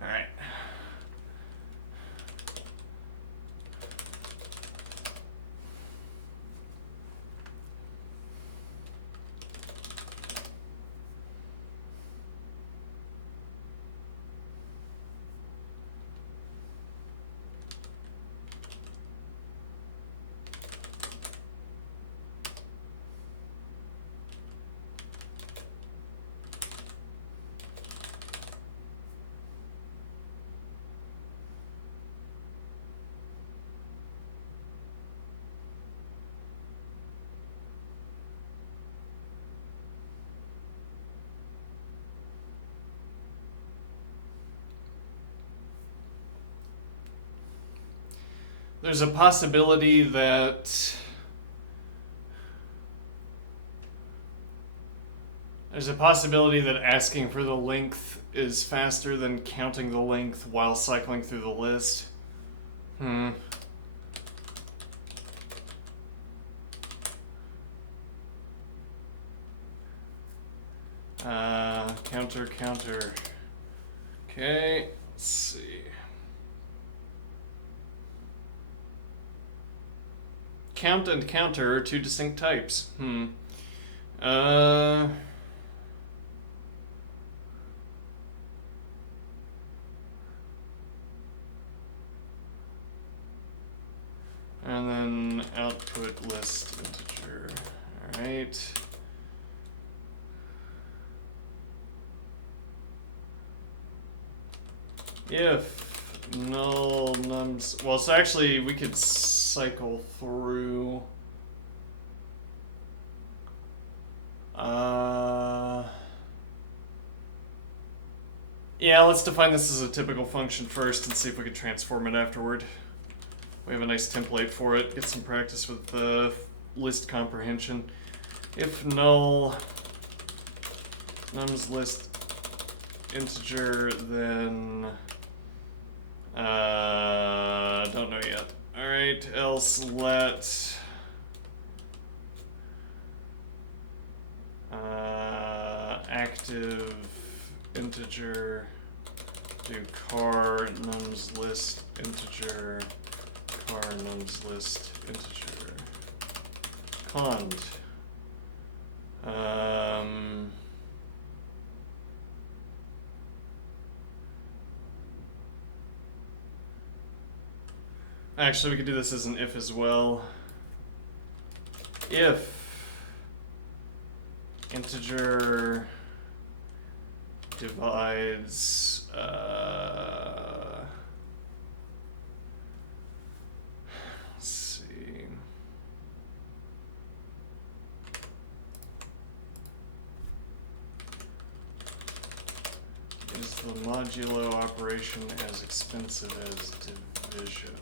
All right. There's a possibility that asking for the length is faster than counting the length while cycling through the list. Counter. Okay, let's see. Count and counter are two distinct types. And then output list integer. All right. If null nums, well, so actually we could cycle through. Yeah, let's define this as a typical function first and see if we can transform it afterward. We have a nice template for it. Get some practice with the list comprehension. If null nums list integer, then don't know yet. All right, else let active integer do car nums list integer car nums list integer cond. Actually, we could do this as an if as well. If integer divides let's see. Is the modulo operation as expensive as division?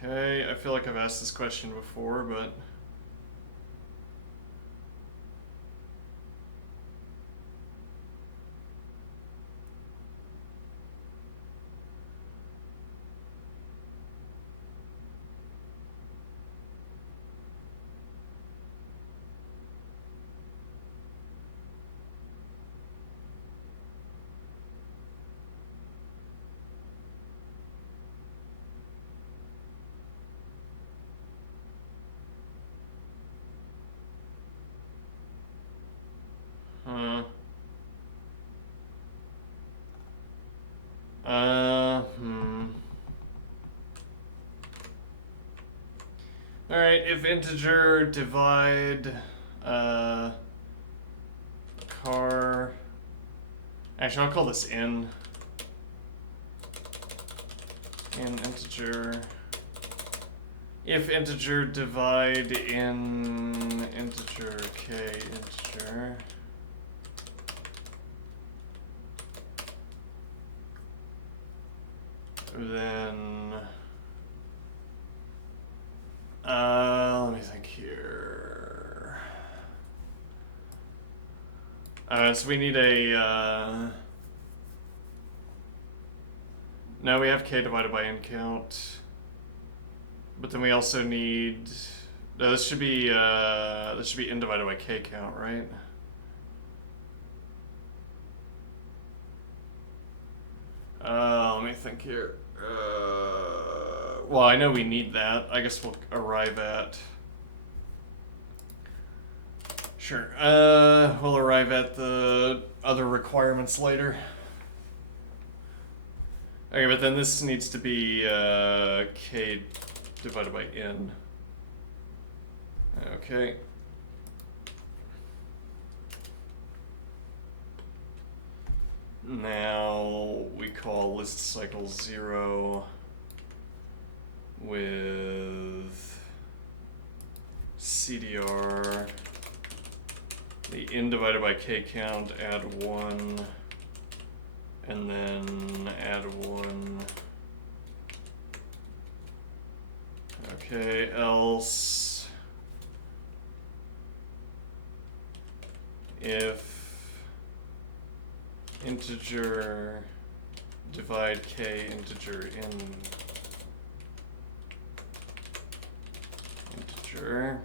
Okay, I feel like I've asked this question before, but Alright, if integer divide car, actually I'll call this in integer. If integer divide in integer k integer. Then let me think here. So we need a now we have k divided by n count, but then we also need this should be n divided by k count, right? Let me think here. Well, I know we need that. I guess we'll arrive at. Sure. We'll arrive at the other requirements later. Okay, but then this needs to be k divided by n. Okay. Now we call list cycle 0 with CDR, the n divided by k count, add 1, and then add 1. Okay, else if integer divide k integer in integer.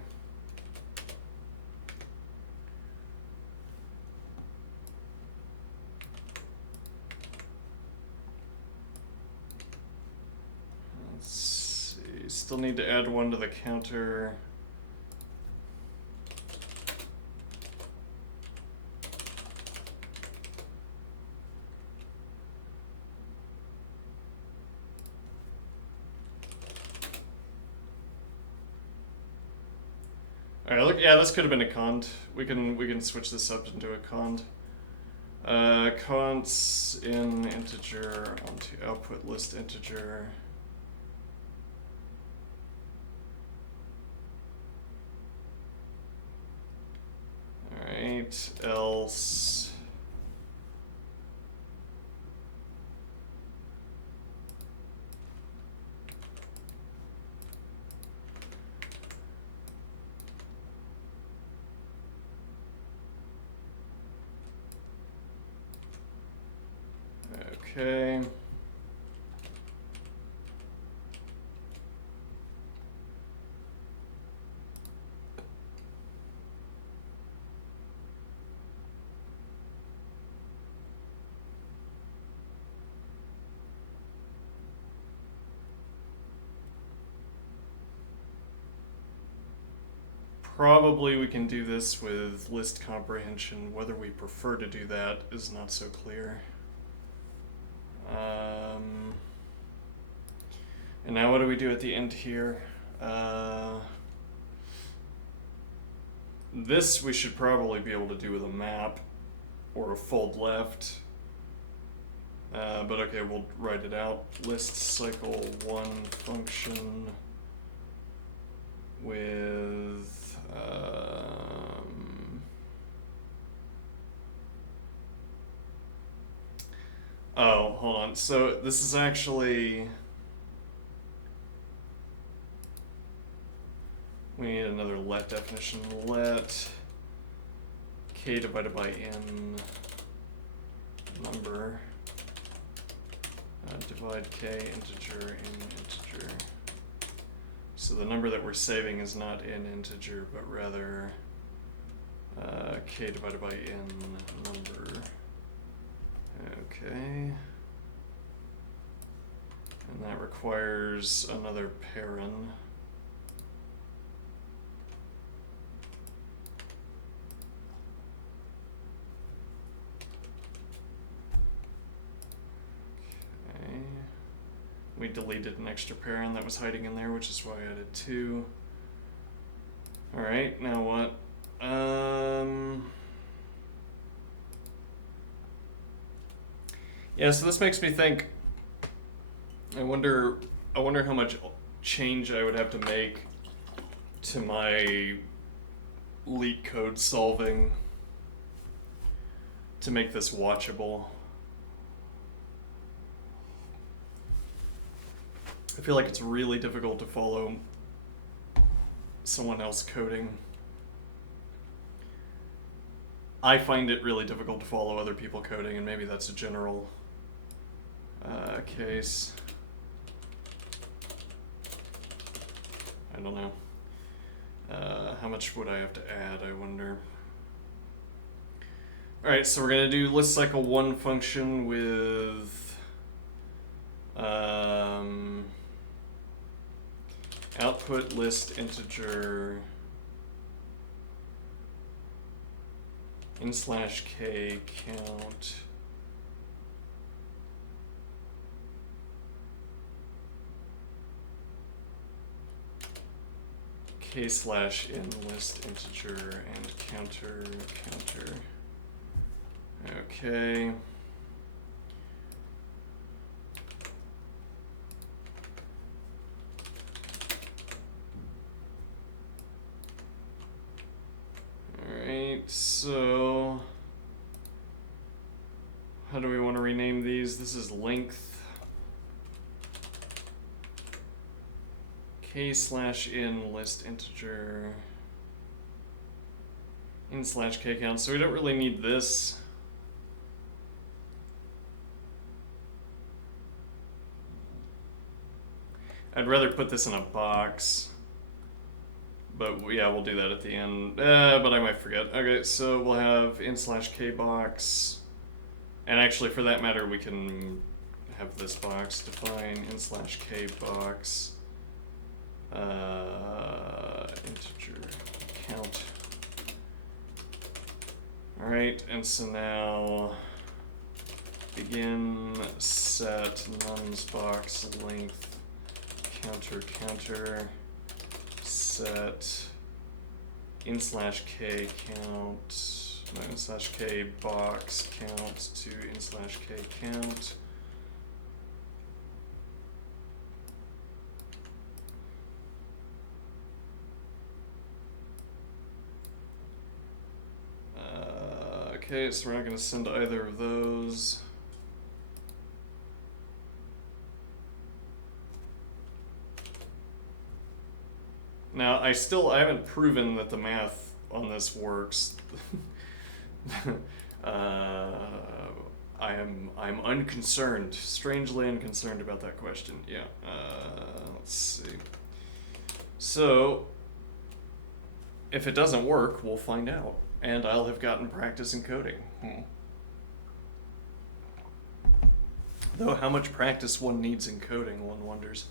Let's see, still need to add 1 to the counter. Alright, look, yeah, this could have been a cont. We can switch this up into a cont. Conts in integer onto output list integer. Alright, else okay. Probably we can do this with list comprehension. Whether we prefer to do that is not so clear. And now what do we do at the end here? This we should probably be able to do with a map or a fold left. But okay, we'll write it out. List cycle 1 function with oh, hold on. So this is actually, we need another let definition. Let k divided by n number divide k integer in integer. So the number that we're saving is not in integer, but rather k divided by n number. Okay. And that requires another parent. Okay. We deleted an extra parent that was hiding in there, which is why I added 2. Alright, now what? Yeah, so this makes me think, I wonder how much change I would have to make to my leetcode solving to make this watchable. I feel like it's really difficult to follow someone else coding. I find it really difficult to follow other people coding, and maybe that's a general case. I don't know. How much would I have to add, I wonder? Alright, so we're going to do list cycle 1 function with output list integer /k count k/in list integer and counter. Okay. Alright, so how do we want to rename these? This is length. K/in list integer in/k count. So we don't really need this. I'd rather put this in a box, but yeah, we'll do that at the end. But I might forget. Okay, so we'll have in/k box, and actually, for that matter, we can have this box define in/k box integer count. All right, and so now begin set nums box length counter set in/k count, no, in/k box count to in/k count. Okay, so we're not going to send either of those. Now, I haven't proven that the math on this works. I'm unconcerned, strangely unconcerned about that question. Yeah. Let's see. So, if it doesn't work, we'll find out, and I'll have gotten practice in coding. Though how much practice one needs in coding, one wonders.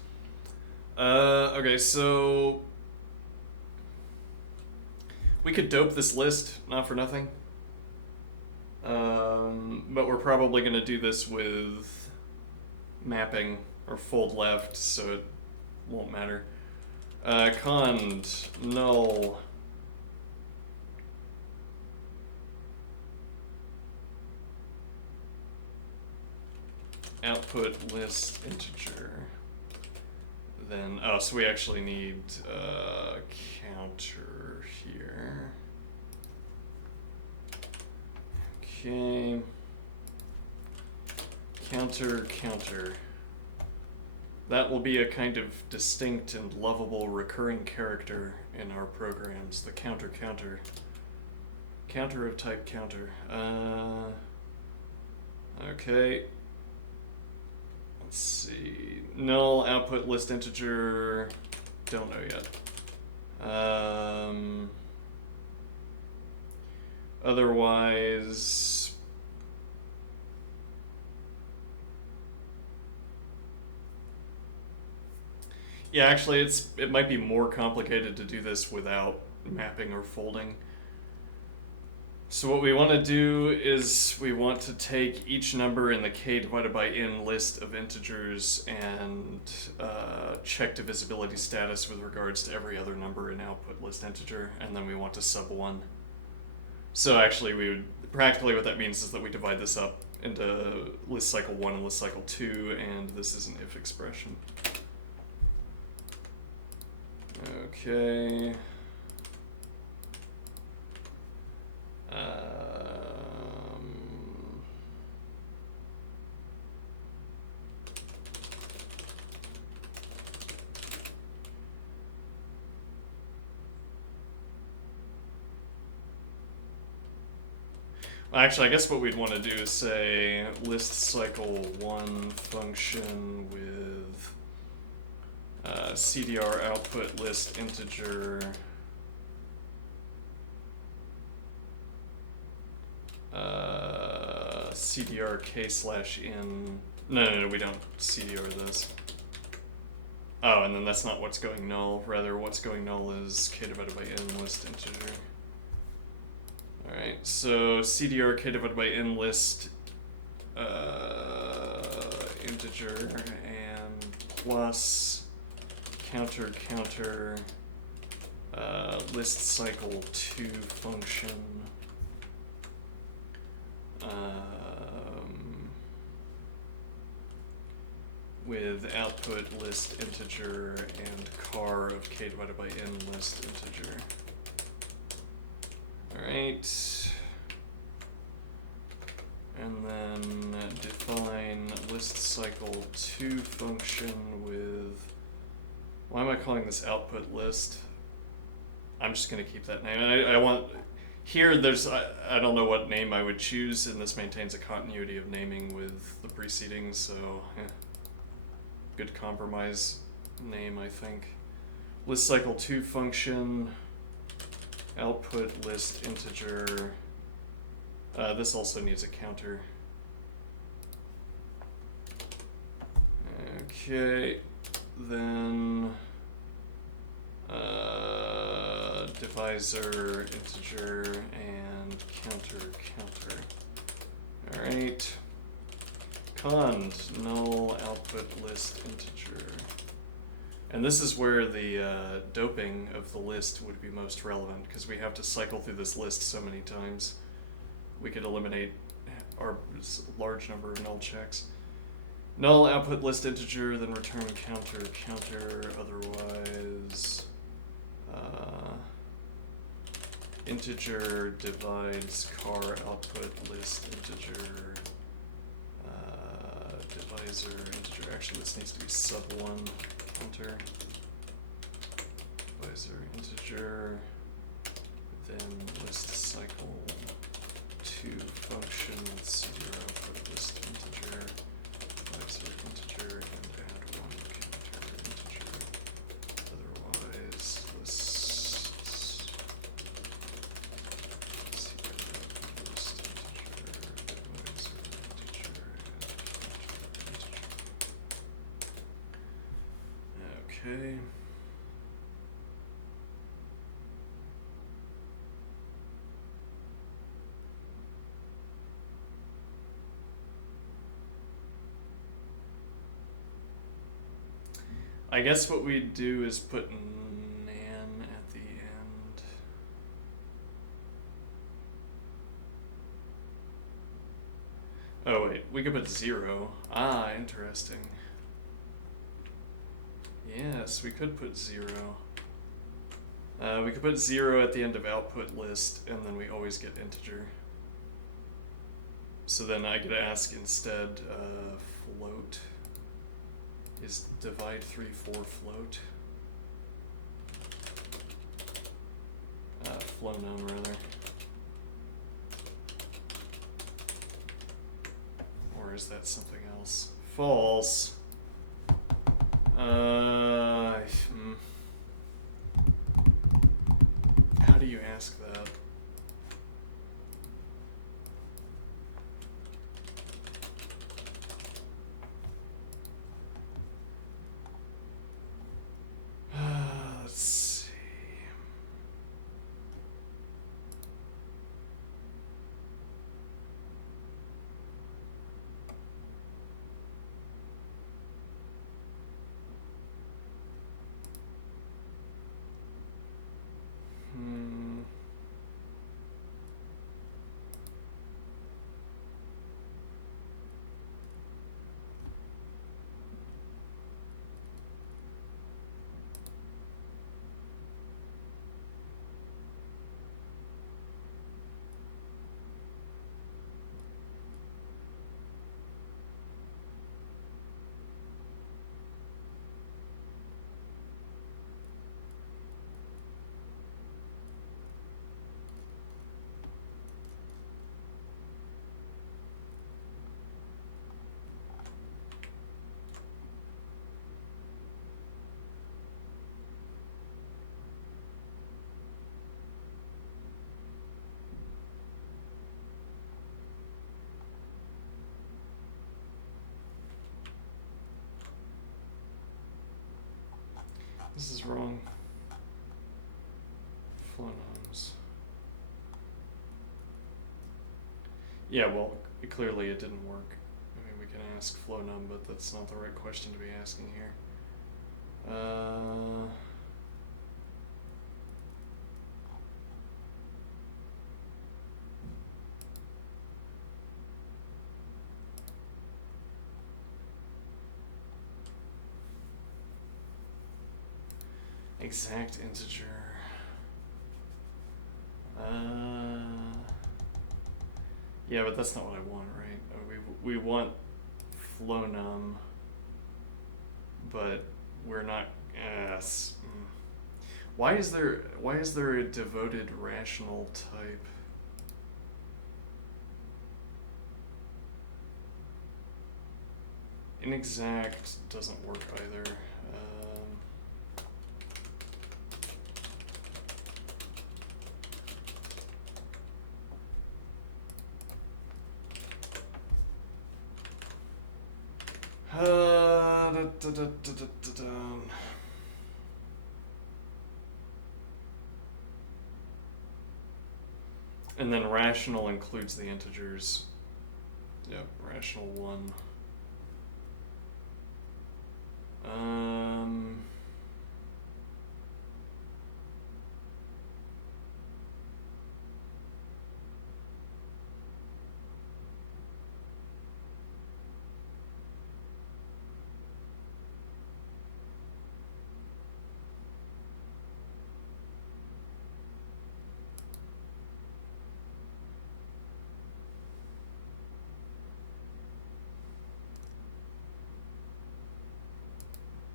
Okay, so we could dope this list, not for nothing. But we're probably going to do this with mapping or fold left, so it won't matter. Cond null output list integer. Then, oh, so we actually need counter here. Okay. Counter. That will be a kind of distinct and lovable recurring character in our programs, the counter. Counter of type counter. Okay. Let's see. Null output list integer. Don't know yet. Otherwise, yeah, actually, it might be more complicated to do this without mapping or folding. So what we want to do is we want to take each number in the k divided by n list of integers and check divisibility status with regards to every other number in output list integer, and then we want to sub 1. So actually, practically what that means is that we divide this up into list cycle 1 and list cycle 2, and this is an if expression. Okay. Actually, I guess what we'd want to do is say list cycle 1 function with CDR output list integer CDR k/in. No, we don't CDR this. Oh, and then that's not what's going null. Rather, what's going null is k divided by n list integer. Alright, so CDR k divided by n list integer and plus counter list cycle 2 function with output list integer and car of k divided by n list integer. Alright. And then define list cycle 2 function with, why am I calling this output list? I'm just going to keep that name. I want, here there's, I don't know what name I would choose, and this maintains a continuity of naming with the preceding, so good compromise name, I think. List cycle 2 function, output list integer. This also needs a counter. Okay, then divisor integer and counter. Alright. Cond null output list integer. And this is where the doping of the list would be most relevant, because we have to cycle through this list so many times. We could eliminate our large number of null checks. Null output list integer, then return counter, otherwise integer divides car output list integer, divisor integer. Actually, this needs to be sub1 counter, divisor integer, then list cycle 2 function with CDR output list integer, divisor integer, and add 1 counter integer. Otherwise, lists CDR output list integer, divisor integer, and counter integer. Okay. I guess what we do is put nan at the end. Oh wait, we could put 0. Ah, interesting. Yes, we could put 0. We could put 0 at the end of output list, and then we always get integer. So then I could ask instead float. Is divide 3 4 float? Flow num rather. Or is that something else? False. How do you ask that? Let's see. This is wrong. Phonons. Yeah, well, clearly it didn't work. I mean, we can ask flonum, but that's not the right question to be asking here. Exact integer. Yeah, but that's not what I want, right? We want flonum, but we're not. Why is there a devoted rational type? Inexact doesn't work either. And then rational includes the integers. Yep, rational 1.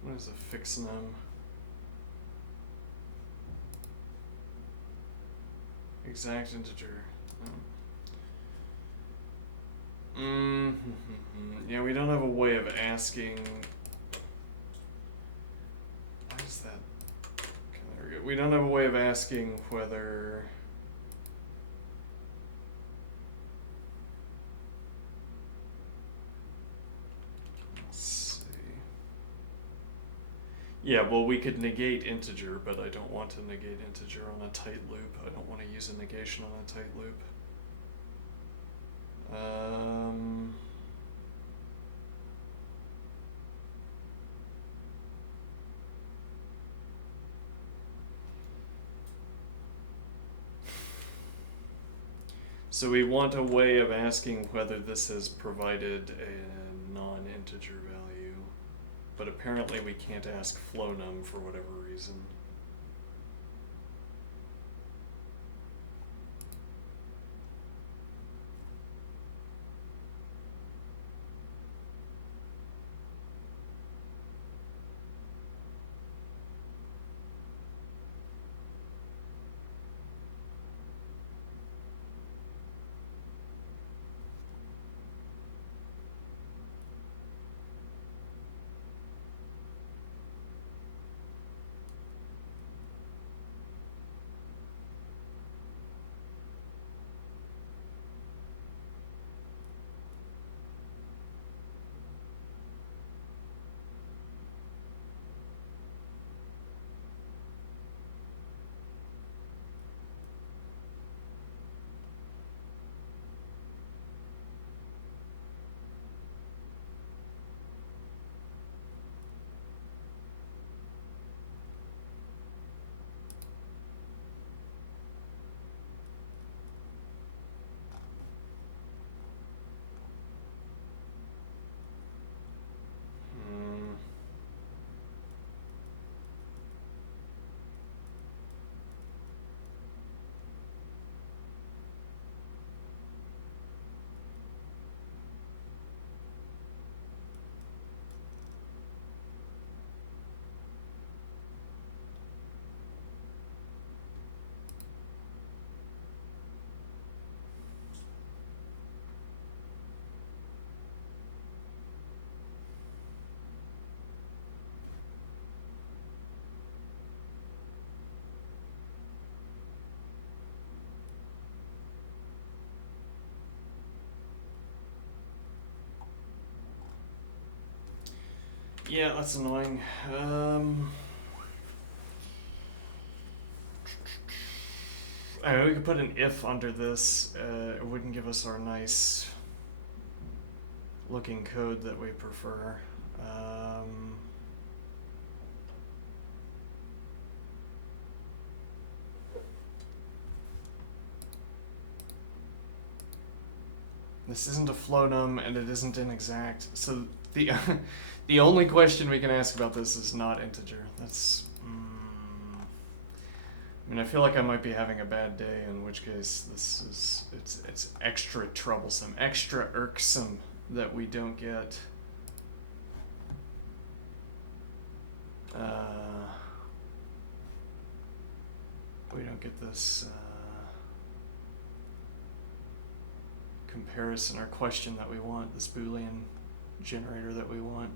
What is a fixed num? Exact integer. Yeah, we don't have a way of asking. Why is that? Okay, there we go. We don't have a way of asking whether. Let's see. Yeah, well, we could negate integer, but I don't want to negate integer on a tight loop. I don't want to use a negation on a tight loop. So we want a way of asking whether this has provided a non-integer value, but apparently we can't ask flonum for whatever reason. Yeah, that's annoying. I mean, we could put an if under this. It wouldn't give us our nice looking code that we prefer. This isn't a flow num and it isn't inexact. So the the only question we can ask about this is not integer. That's I mean, I feel like I might be having a bad day, in which case this is it's extra troublesome, extra irksome that we don't get this comparison or question that we want, this Boolean generator that we want.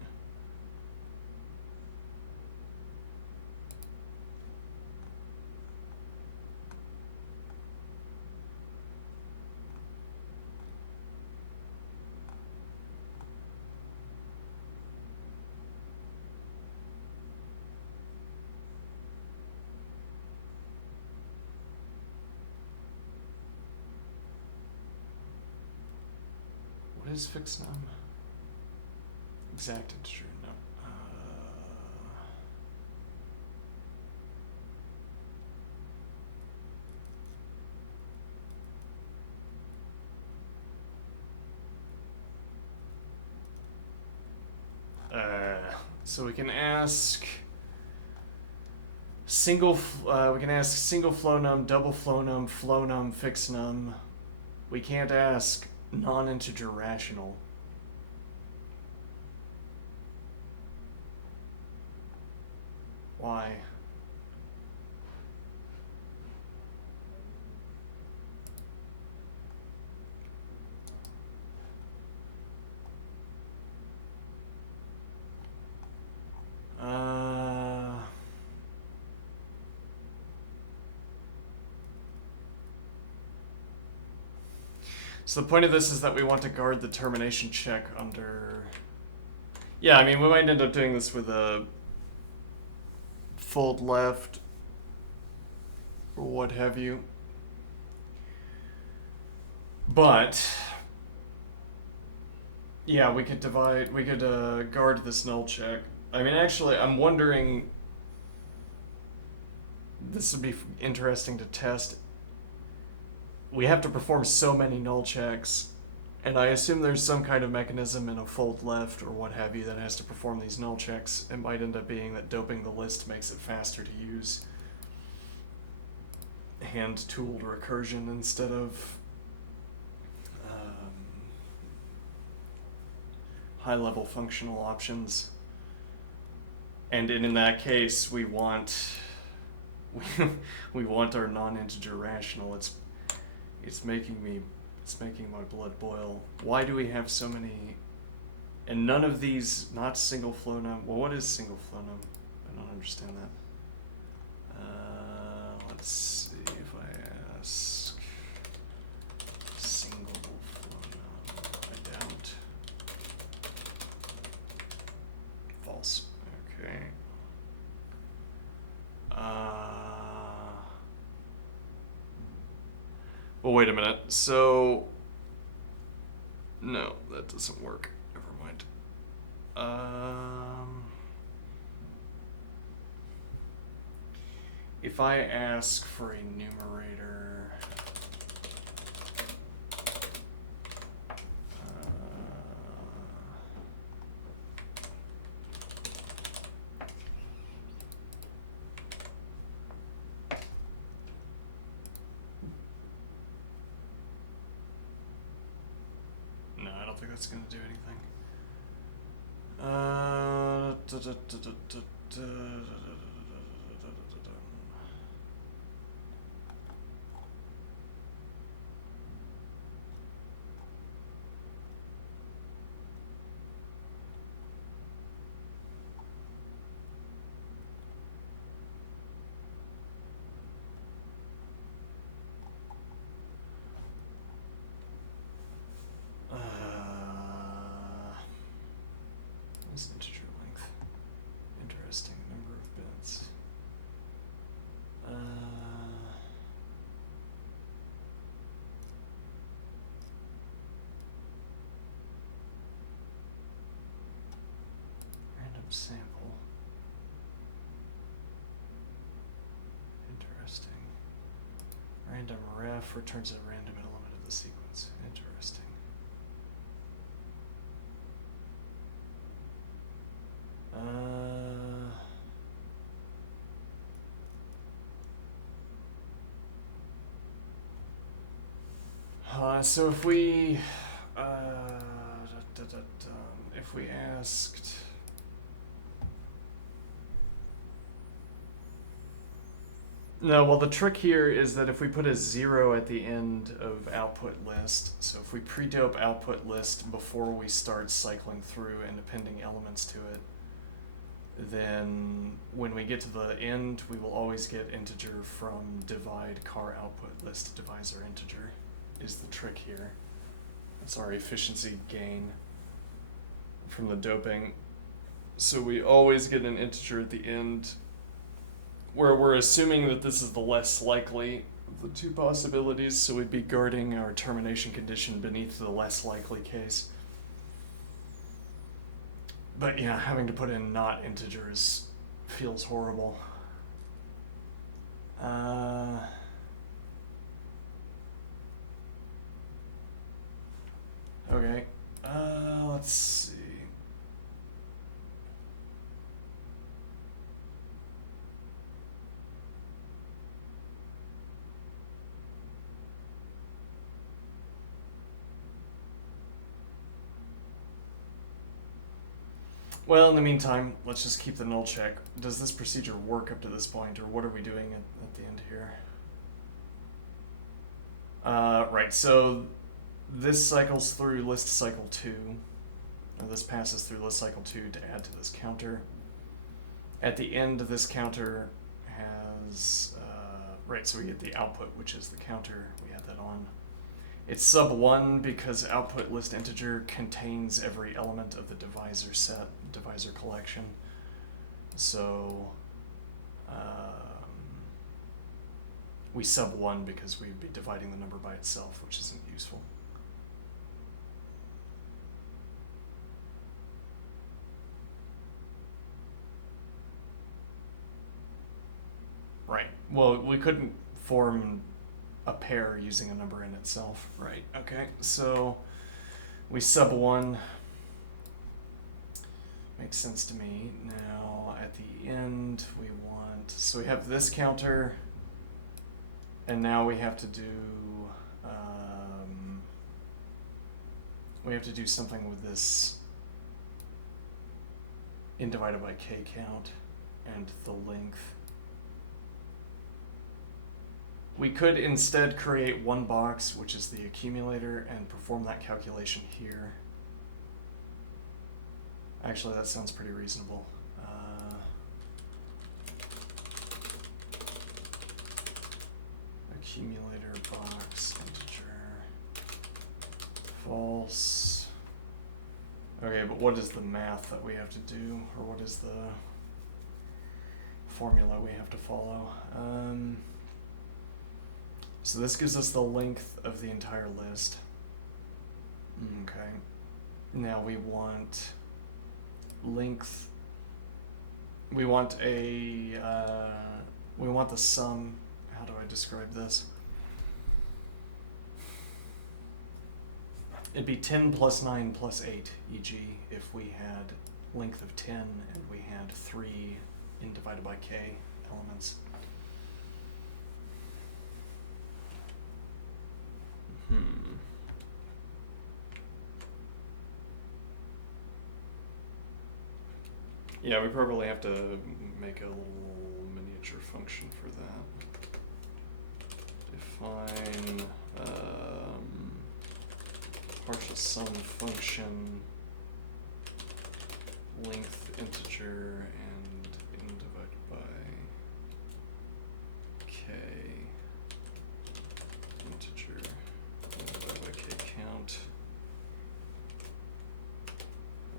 What is fixed num? Exact integer, no. So we can ask single flow num, double flow num, fixed num. We can't ask non-integer rational. Why? So the point of this is that we want to guard the termination check under... Yeah, I mean, we might end up doing this with a fold left or what have you. But yeah, we could guard this null check. I mean, actually, I'm wondering, this would be interesting to test. We have to perform so many null checks, and I assume there's some kind of mechanism in a fold left or what have you that has to perform these null checks. It might end up being that doping the list makes it faster to use hand-tooled recursion instead of high-level functional options. And in that case, we want we want our non-integer rational. It's making my blood boil. Why do we have so many? And none of these, not single flow num. Well, what is single flow num? I don't understand that. Let's see if I ask single flow num. I doubt. False. Okay. Well, wait a minute. So, no, that doesn't work. Never mind. If I ask for a numerator, that's going to do anything. What's integer length? Interesting number of bits. random ref returns a random element of the sequence. Interesting. So if we asked, no, well the trick here is that if we put a 0 at the end of output list, so if we pre-dope output list before we start cycling through and appending elements to it, then when we get to the end, we will always get integer from divide car output list divisor integer is the trick here. That's our efficiency gain from the doping. So we always get an integer at the end where we're assuming that this is the less likely of the two possibilities, so we'd be guarding our termination condition beneath the less likely case. But yeah, having to put in not integers feels horrible. Okay, let's see. Well, in the meantime, let's just keep the null check. Does this procedure work up to this point, or what are we doing at the end here? Right, so this cycles through list cycle 2, or this passes through list cycle 2 to add to this counter. At the end, this counter has, right, so we get the output, which is the counter, we add that on. It's sub 1 because output list integer contains every element of the divisor set, divisor collection. So we sub 1 because we'd be dividing the number by itself, which isn't useful. Right. Well, we couldn't form a pair using a number in itself. Right. Okay. So we sub 1. Makes sense to me. Now at the end we want, so we have this counter, and now we have to do something with this in divided by k count and the length. We could instead create one box, which is the accumulator, and perform that calculation here. Actually, that sounds pretty reasonable. Accumulator box integer false. Okay, but what is the math that we have to do, or what is the formula we have to follow? So this gives us the length of the entire list. Okay. Now we want length. We want a. We want the sum. How do I describe this? It'd be 10 plus 9 plus 8, e.g. if we had length of 10 and we had 3 in divided by k elements. Yeah, we probably have to make a little miniature function for that. Define partial sum function, length integer, and in divided by k integer, in divided by k count.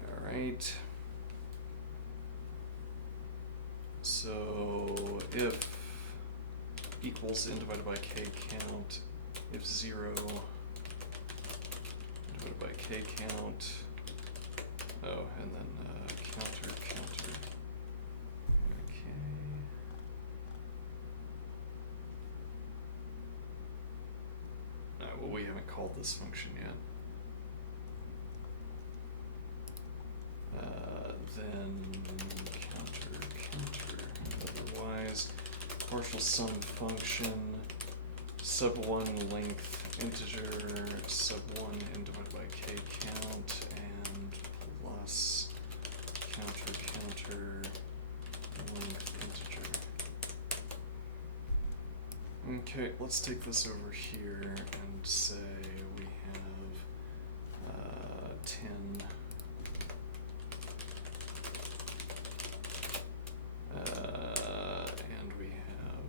All right. So if equals in divided by k count, if 0 divided by k count, oh, and then counter. Okay. called this function yet. Then counter. Otherwise, partial sum function, sub1 length integer, sub1 n divided by k count, and plus counter length integer. Okay, let's take this over here and say we have 10. And we have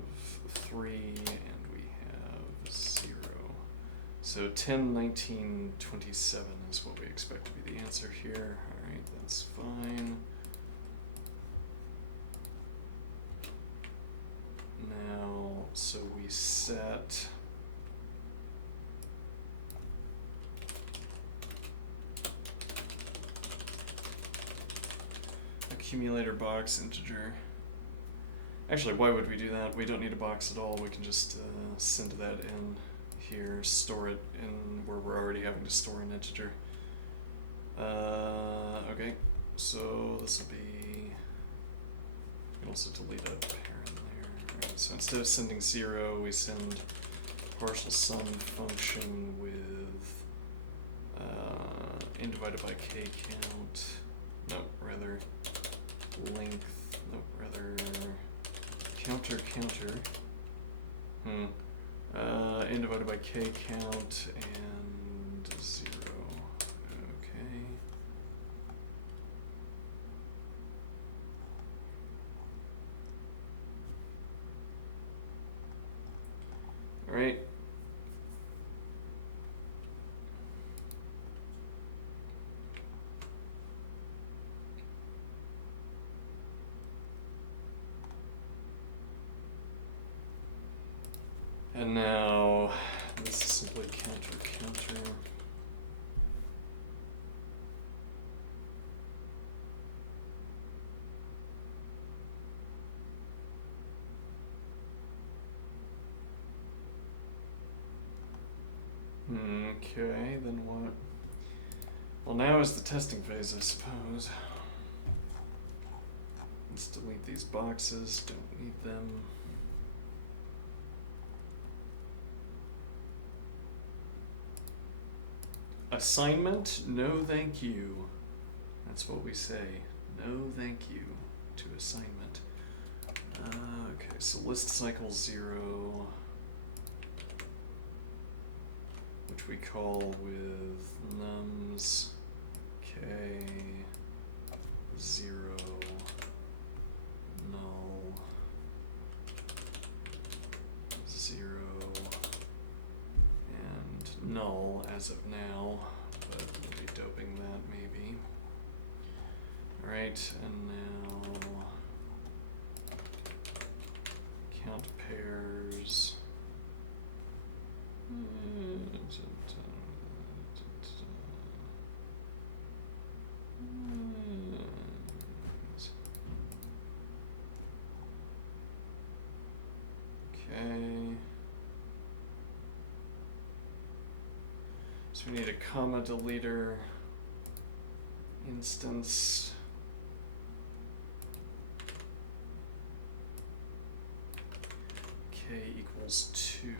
3, and we have 0. So 10, 19, 27 is what we expect to be the answer here. Alright, that's fine. Now, so we set accumulator box integer. Actually, why would we do that? We don't need a box at all. We can just send that in here, store it in where we're already having to store an integer. Okay, so this will be, you can also delete a parent there. Right, so instead of sending 0, we send partial sum function with n divided by k count. No, rather length. No, rather counter. N divided by k count and 0. Okay. All right. And now this is simply counter. Okay, then what? Well, now is the testing phase, I suppose. Let's delete these boxes, don't need them. Assignment? No thank you. That's what we say. No thank you to assignment. Okay, so list cycle 0, which we call with nums k 0 null 0 and null as of now, but we'll be doping that maybe. Alright, and now count pairs. Okay. So we need a comma deleter instance. K equals 2.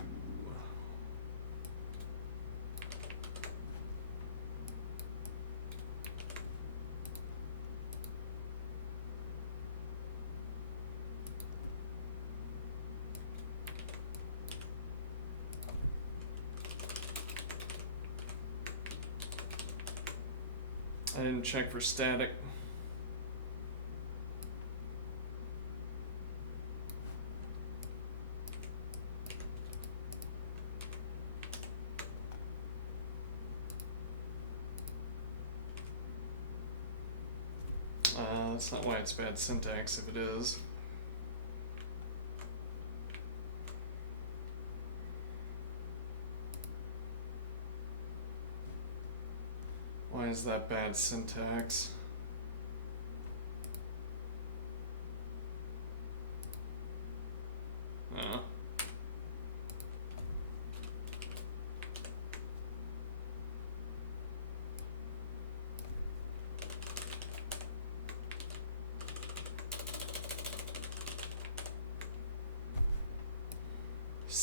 I didn't check for static. That's not why it's bad syntax if it is. Why is that bad syntax?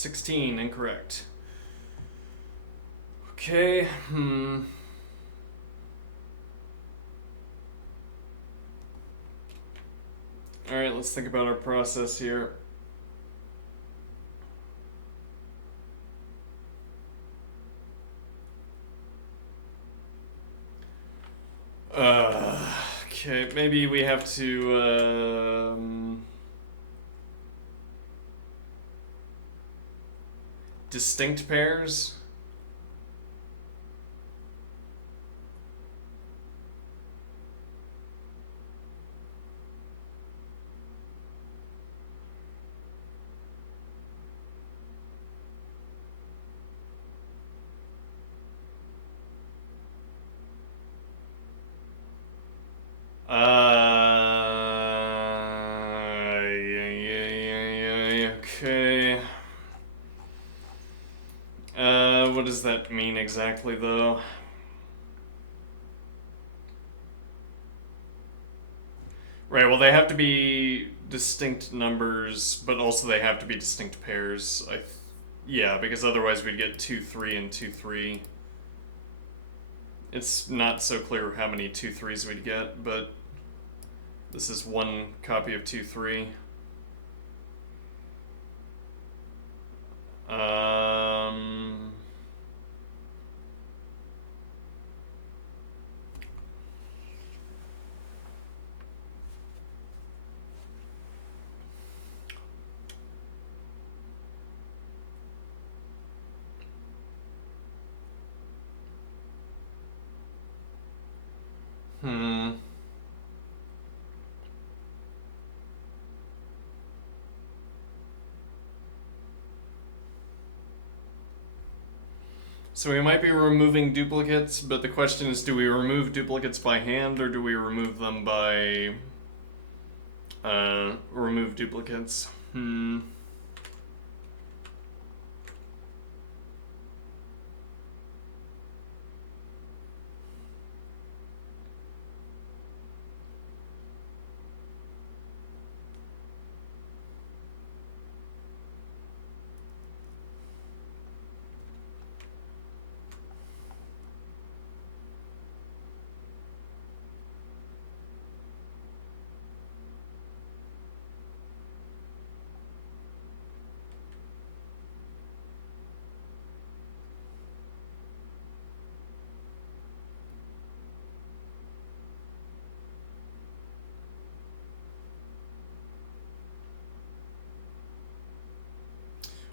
16, incorrect. Okay, Alright, let's think about our process here. Okay, maybe we have to, distinct pairs? Okay. What does that mean exactly, though? Right, well, they have to be distinct numbers, but also they have to be distinct pairs. Yeah, because otherwise we'd get 2, 3, and 2, 3. It's not so clear how many 2, 3s we'd get, but this is one copy of 2, 3. So we might be removing duplicates, but the question is, do we remove duplicates by hand or do we remove them by remove duplicates?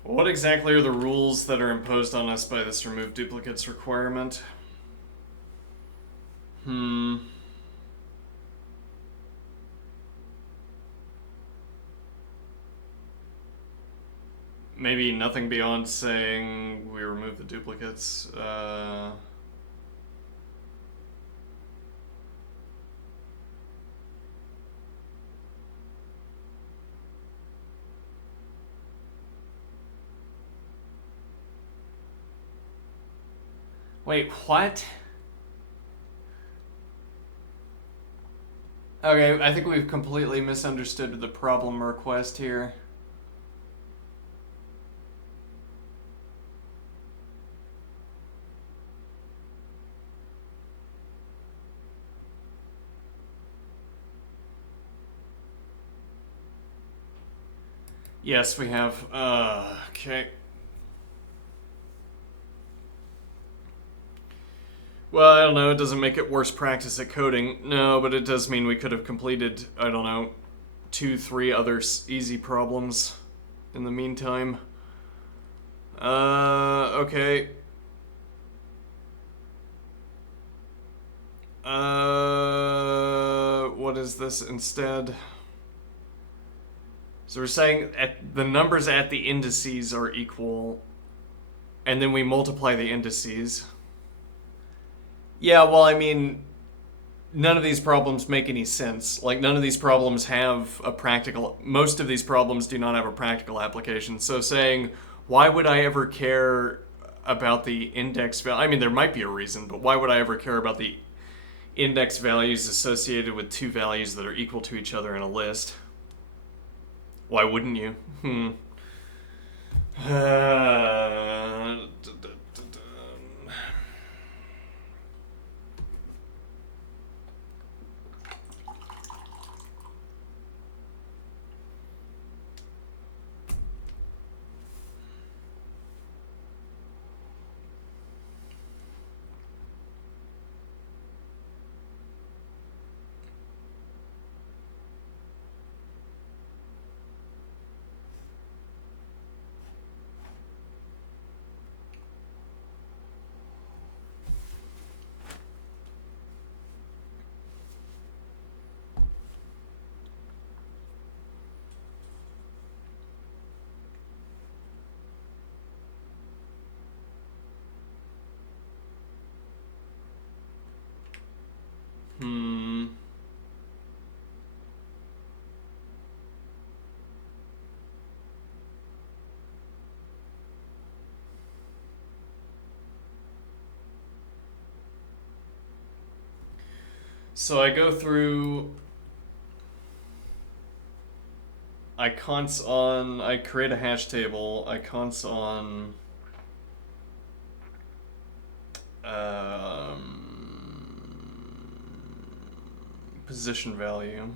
What exactly are the rules that are imposed on us by this remove duplicates requirement? Maybe nothing beyond saying we remove the duplicates. Wait, what? Okay, I think we've completely misunderstood the problem request here. Yes, we have. Okay. Well, I don't know, it doesn't make it worse practice at coding. No, but it does mean we could have completed, I don't know, 2, 3 other easy problems in the meantime. Okay. What is this instead? So we're saying the numbers at the indices are equal, and then we multiply the indices. Yeah, well, I mean, none of these problems make any sense. Like, none of these problems have a practical... Most of these problems do not have a practical application. So saying, why would I ever care about the index value? I mean, there might be a reason, but why would I ever care about the index values associated with two values that are equal to each other in a list? Why wouldn't you? Hmm. So I go through. I create a hash table. I const on position value.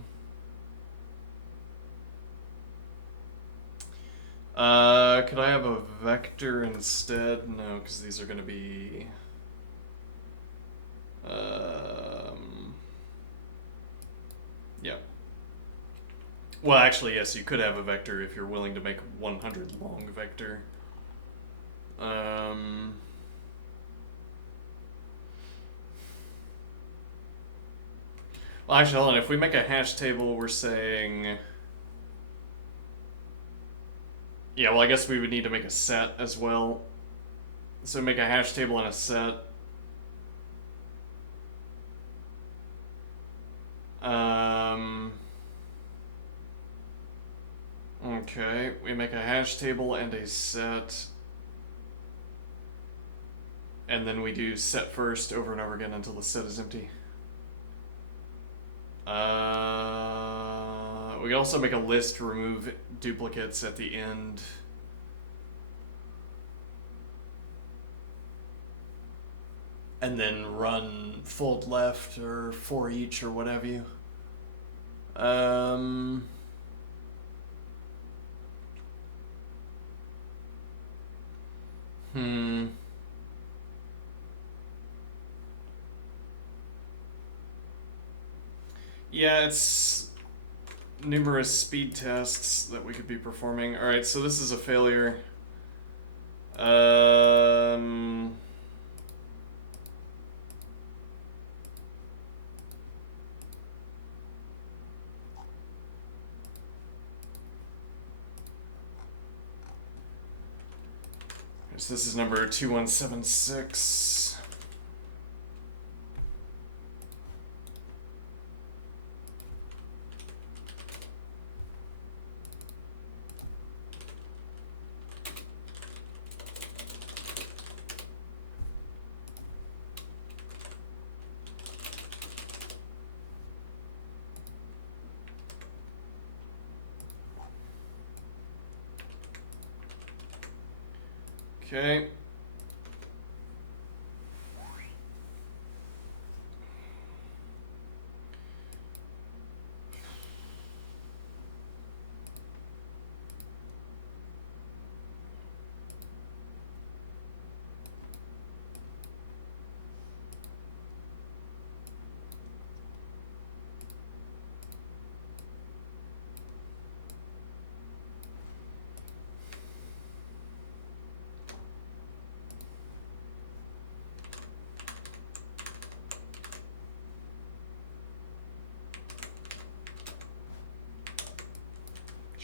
Could I have a vector instead? No, because these are going to be. Yeah. Well, actually, yes, you could have a vector if you're willing to make a 100 long vector. Well, actually, hold on. If we make a hash table, we're saying. Yeah, well, I guess we would need to make a set as well. So make a hash table and a set. Okay, we make a hash table and a set. And then we do set first over and over again until the set is empty. We also make a list to remove duplicates at the end. And then run fold left or for each or whatever you. Yeah, it's numerous speed tests that we could be performing. Alright, so this is a failure. So this is number 2176. Okay.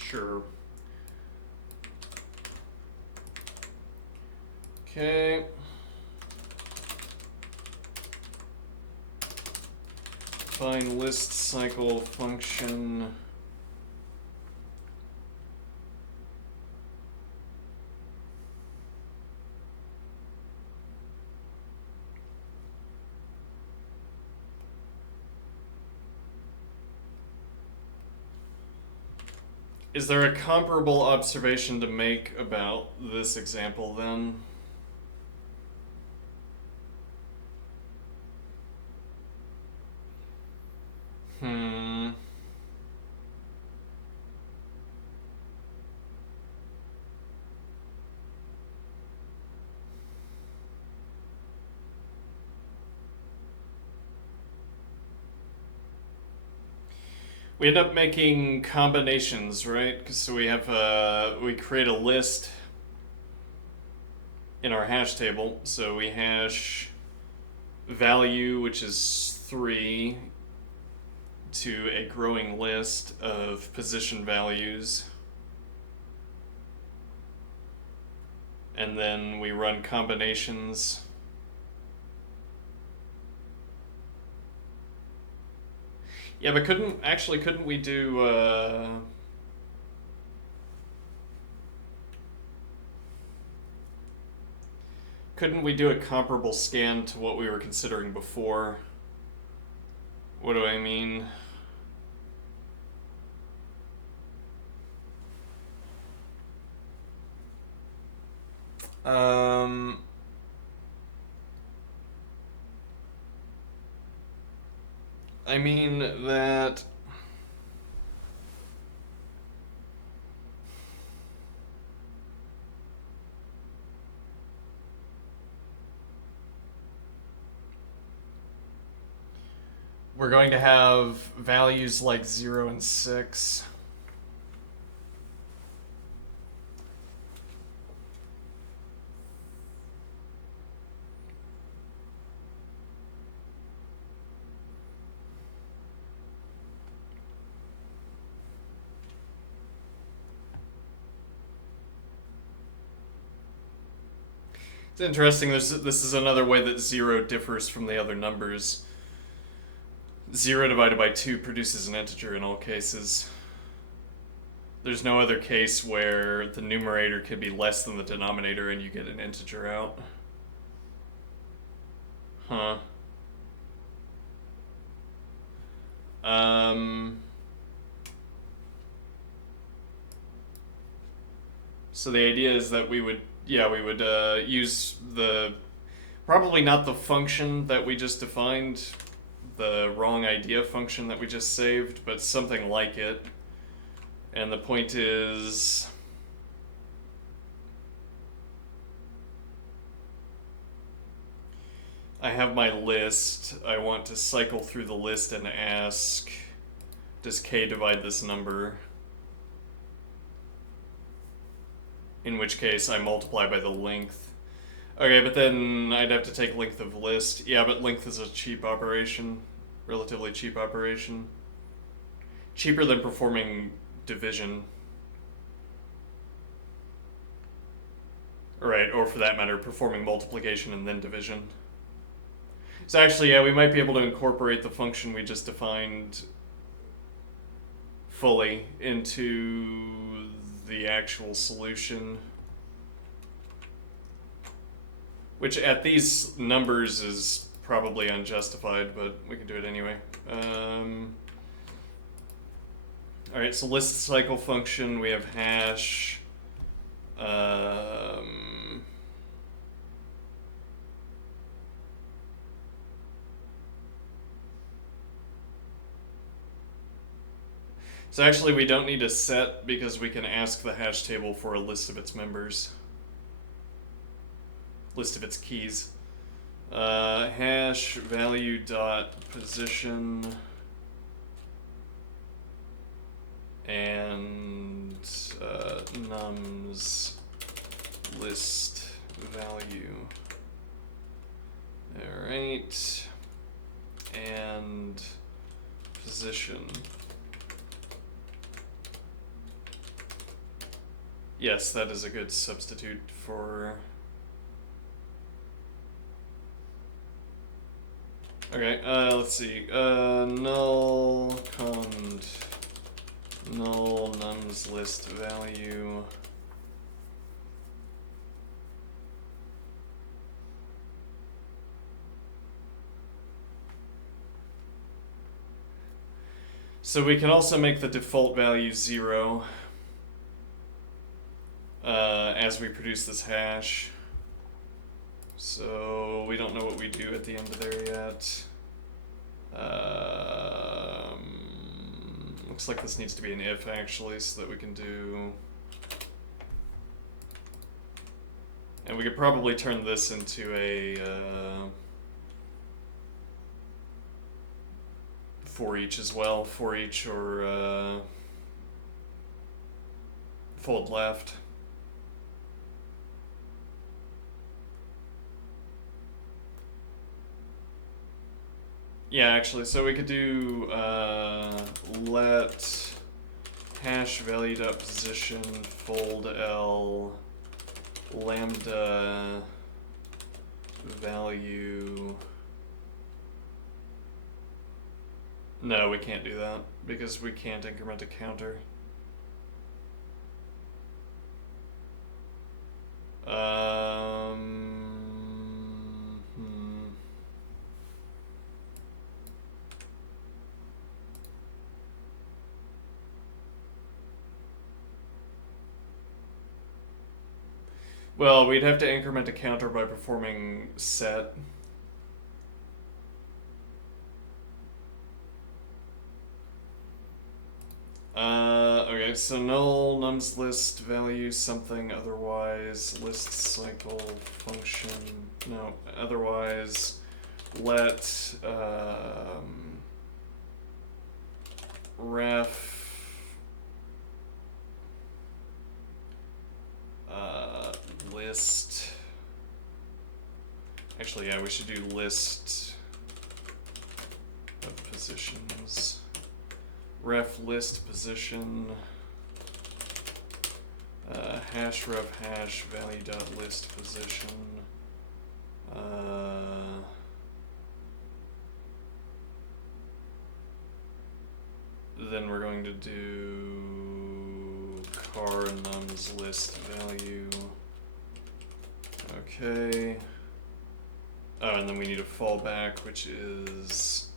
Sure. Okay. Find list cycle function. Is there a comparable observation to make about this example then? Hmm. We end up making combinations, right? So we have we create a list in our hash table. So we hash value, which is 3, to a growing list of position values. And then we run combinations. Yeah, but couldn't we do couldn't we do a comparable scan to what we were considering before? What do I mean? Um, I mean that we're going to have values like 0 and 6. It's interesting. This is another way that 0 differs from the other numbers. 0 divided by 2 produces an integer in all cases. There's no other case where the numerator could be less than the denominator and you get an integer out. Huh. So the idea is that we would use the, probably not the function that we just defined, the wrong idea function that we just saved, but something like it. And the point is, I have my list. I want to cycle through the list and ask, does k divide this number? In which case I multiply by the length. Okay, but then I'd have to take length of list. Yeah, but length is a cheap operation. Relatively cheap operation. Cheaper than performing division. Right, or for that matter, performing multiplication and then division. So actually, yeah, we might be able to incorporate the function we just defined fully into the actual solution. Which at these numbers is probably unjustified, but we can do it anyway. Alright, so list cycle function, we have hash. So actually we don't need a set because we can ask the hash table for a list of its members. List of its keys. Hash value dot position and nums list value. Alright. And position. Yes, that is a good substitute for... Okay, let's see. Null cond null nums list value. So we can also make the default value 0. as we produce this hash. So we don't know what we do at the end of there yet. Looks like this needs to be an if actually, so that we can do. And we could probably turn this into a for each as well, for each or fold left. Yeah, actually, so we could do let hash value.position fold L lambda value. No, we can't do that because we can't increment a counter. Well, we'd have to increment a counter by performing set. Okay, so null nums list value something, otherwise list cycle function. No, otherwise let ref list. Actually, yeah, we should do list of positions. Ref list position hash ref hash value dot list position. Then we're going to do car nums list value. Okay. Oh, and then we need a fallback, which is.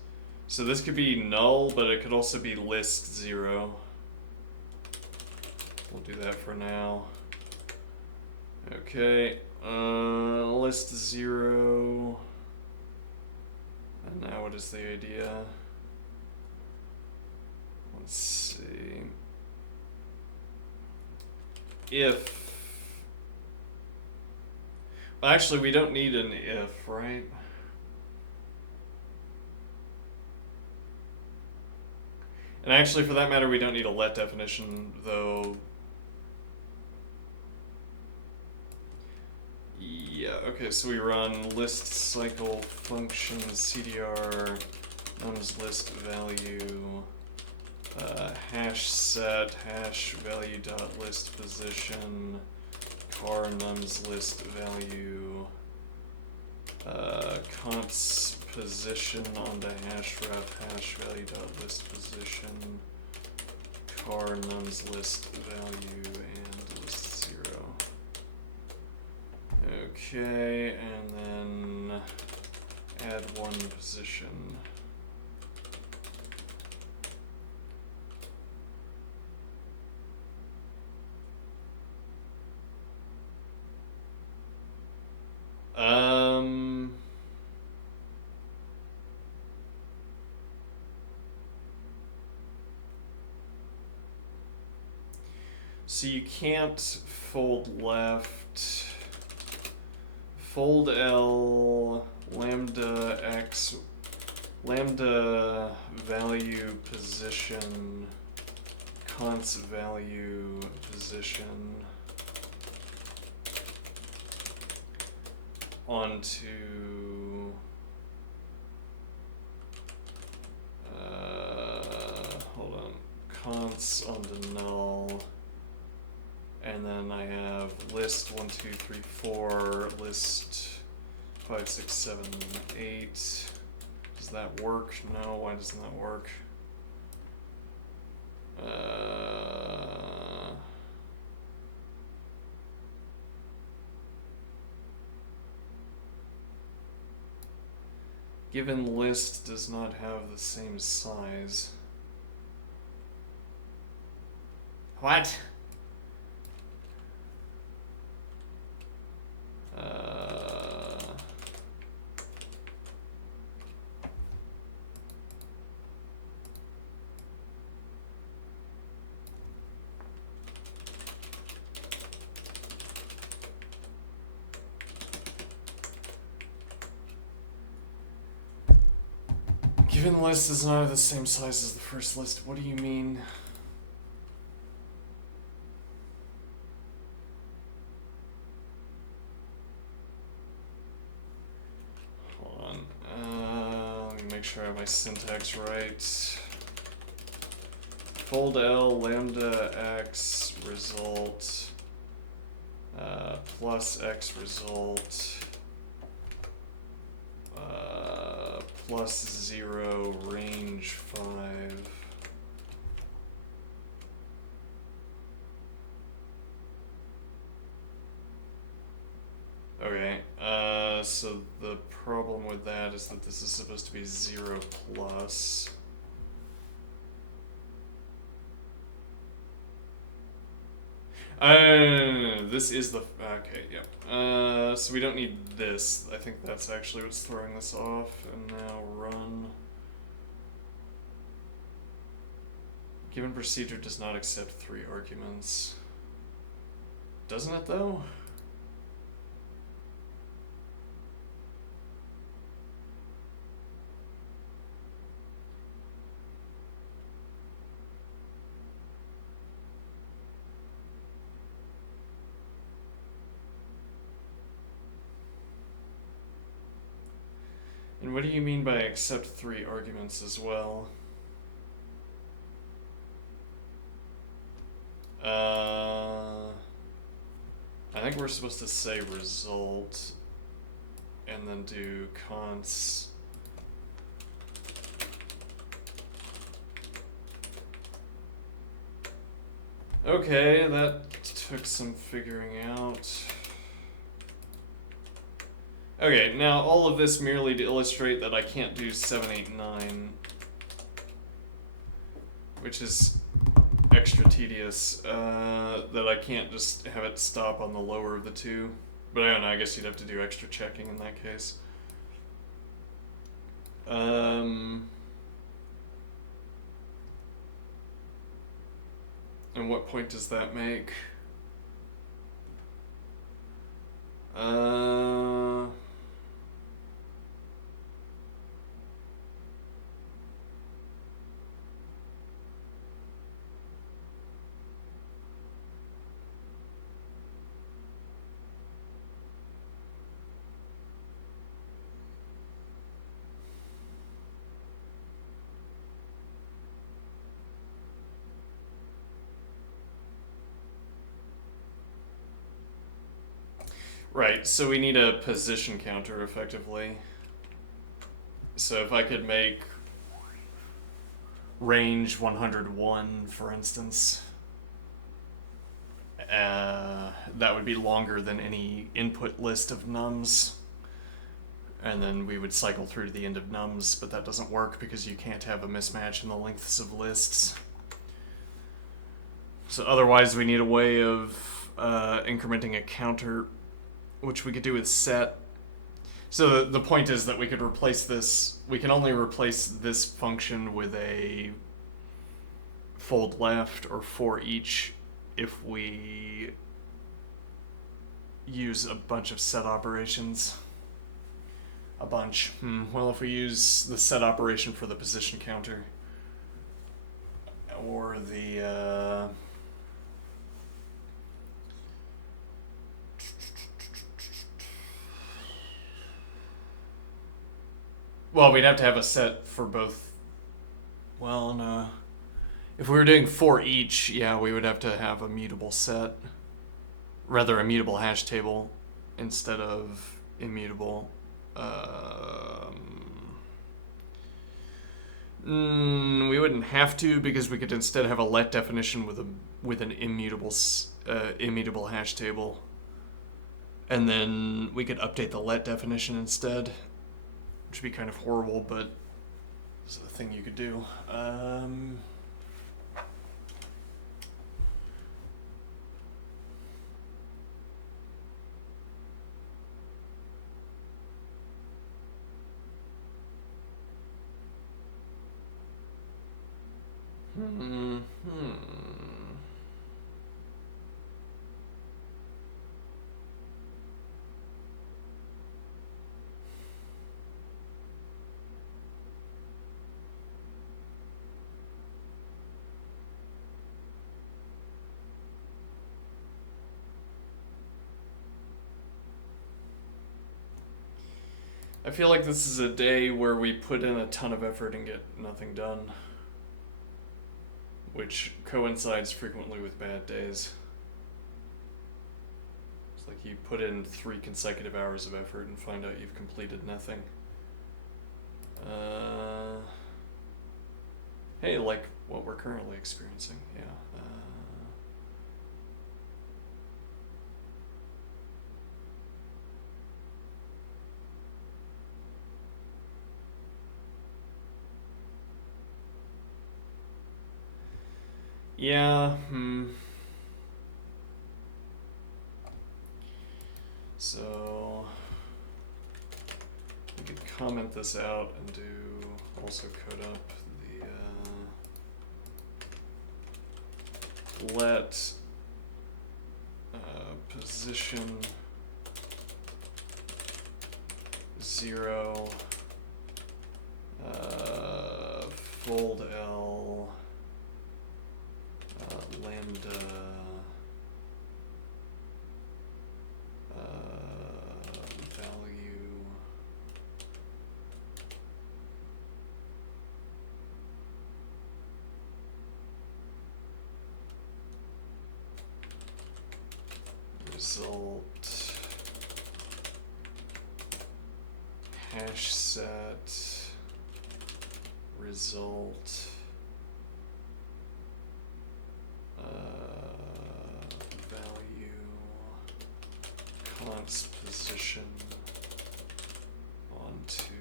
So this could be null, but it could also be list 0. We'll do that for now. Okay, list 0. And now what is the idea? Let's see. If. Well, actually, we don't need an if, right? And actually, for that matter, we don't need a let definition, though. Yeah, okay, so we run list cycle function cdr nums list value hash set hash value dot list position car nums list value const position on the hash ref hash value dot list position car nums list value and list 0. Okay, and then add one position. So you can't fold left, fold L, lambda X, lambda value position, const value position onto hold on, const onto null. And then I have list 1, 2, 3, 4, list 5, 6, 7, 8. Does that work? No, why doesn't that work? Given list does not have the same size. What? Given list is not of the same size as the first list, what do you mean? Hold on. Let me make sure I have my syntax right. Fold L lambda x result plus x result plus 0 range 5. Okay, so the problem with that is that this is supposed to be 0 plus. No, this is the, okay, yep. So we don't need this. I think that's actually what's throwing this off. And now run. Given procedure does not accept 3 arguments. Doesn't it though? And what do you mean by accept 3 arguments as well? I think we're supposed to say result and then do const. Okay, that took some figuring out. Okay, now all of this merely to illustrate that I can't do 7, 8, 9, which is extra tedious, that I can't just have it stop on the lower of the 2. But I don't know, I guess you'd have to do extra checking in that case. And what point does that make? Right, so we need a position counter effectively. So if I could make range 101, for instance, that would be longer than any input list of nums. And then we would cycle through to the end of nums, but that doesn't work because you can't have a mismatch in the lengths of lists. So otherwise we need a way of incrementing a counter, which we could do with set. So the point is that we could replace this, we can only replace this function with a fold left or for each if we use a bunch of set operations. A bunch. Well, if we use the set operation for the position counter, or the well, we'd have to have a set for both. Well, no. If we were doing for each, yeah, we would have to have a mutable set. Rather, a mutable hash table instead of immutable. We wouldn't have to, because we could instead have a let definition with an immutable hash table, and then we could update the let definition instead, which would be kind of horrible, but it's a thing you could do. I feel like this is a day where we put in a ton of effort and get nothing done, which coincides frequently with bad days. It's like you put in 3 consecutive hours of effort and find out you've completed nothing. Hey, like what we're currently experiencing, yeah. Yeah, So we could comment this out and do also code up the let position 0 fold L lambda value result hash set result value const position onto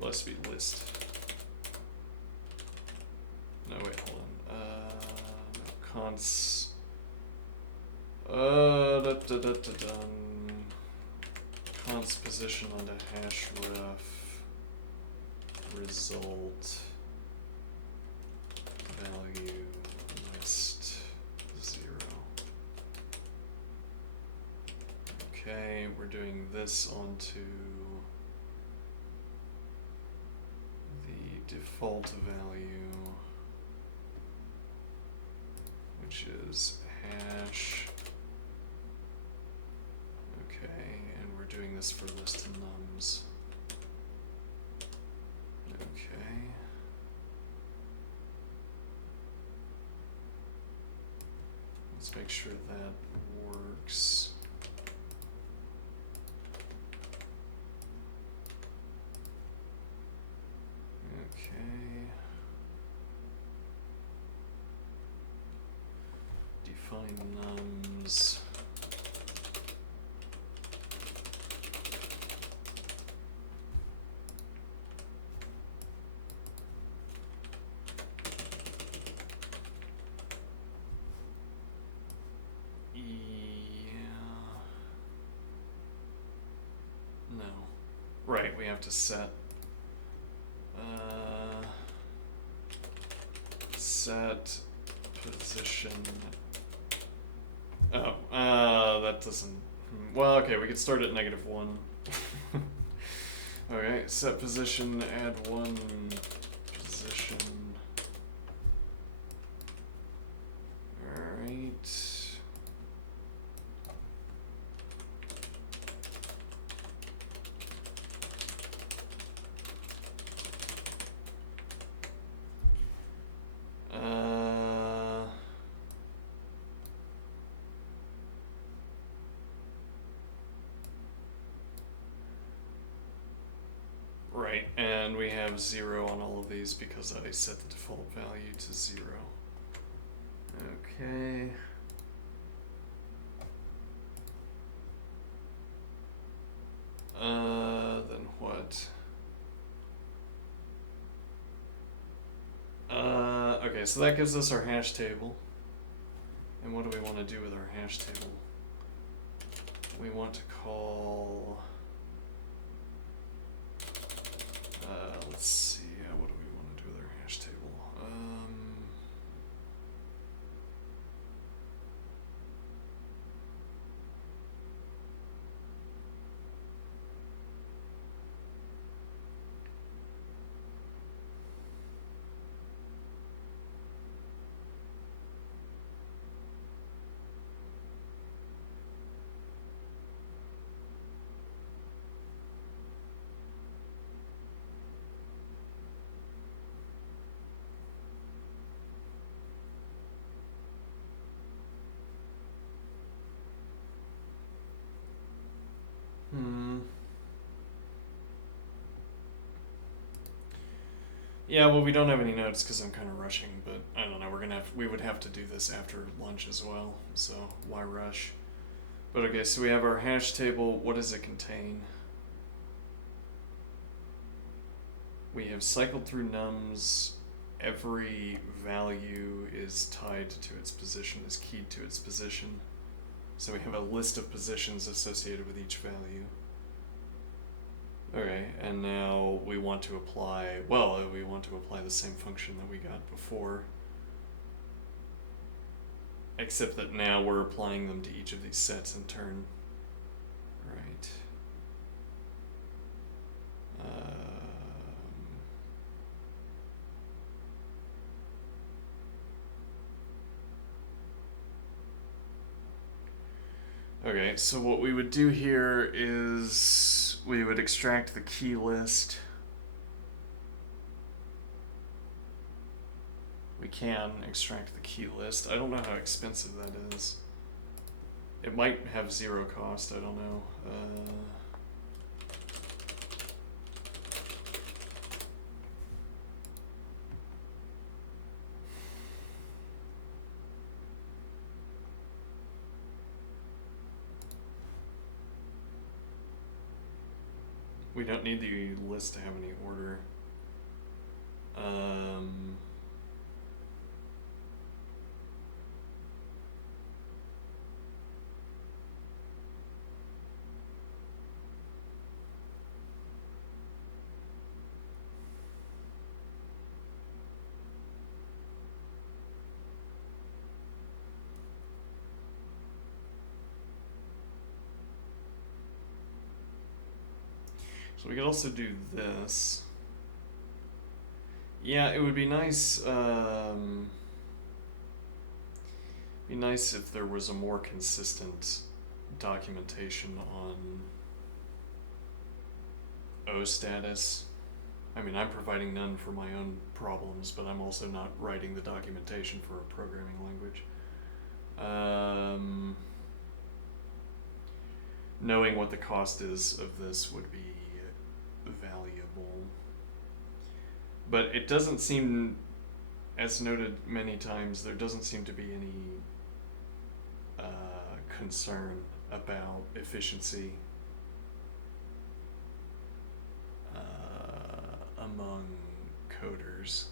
must be list. No, wait, hold on. No, const const position onto hash ref result value list 0. Okay, we're doing this onto the default value, which is hash. Okay, and we're doing this for list and nums. Okay. Let's make sure that works. Okay. Define nums. Right, we have to set set position. Oh, that doesn't. Well, okay, we could start at -1. Okay, set position, add 1 position. Alright. Right, and we have 0 on all of these because I set the default value to 0. Okay. Then what? Okay, so that gives us our hash table. And what do we want to do with our hash table? We want to call... let's see, what do we want to do with our hash table? Yeah, well, we don't have any notes because I'm kind of rushing, but I don't know. We would have to do this after lunch as well, so why rush? But okay, so we have our hash table. What does it contain? We have cycled through nums. Every value is tied to its position, is keyed to its position. So we have a list of positions associated with each value. Okay, and now we want to apply, we want to apply the same function that we got before. Except that now we're applying them to each of these sets in turn. Right. Okay, so what we would do here is we would extract the key list. We can extract the key list. I don't know how expensive that is. It might have zero cost, I don't know. We don't need the list to have any order. So we could also do this. Yeah, it would be nice. Be nice if there was a more consistent documentation on O status. I mean, I'm providing none for my own problems, but I'm also not writing the documentation for a programming language. Knowing what the cost is of this would be valuable. But it doesn't seem, as noted many times, there doesn't seem to be any concern about efficiency among coders.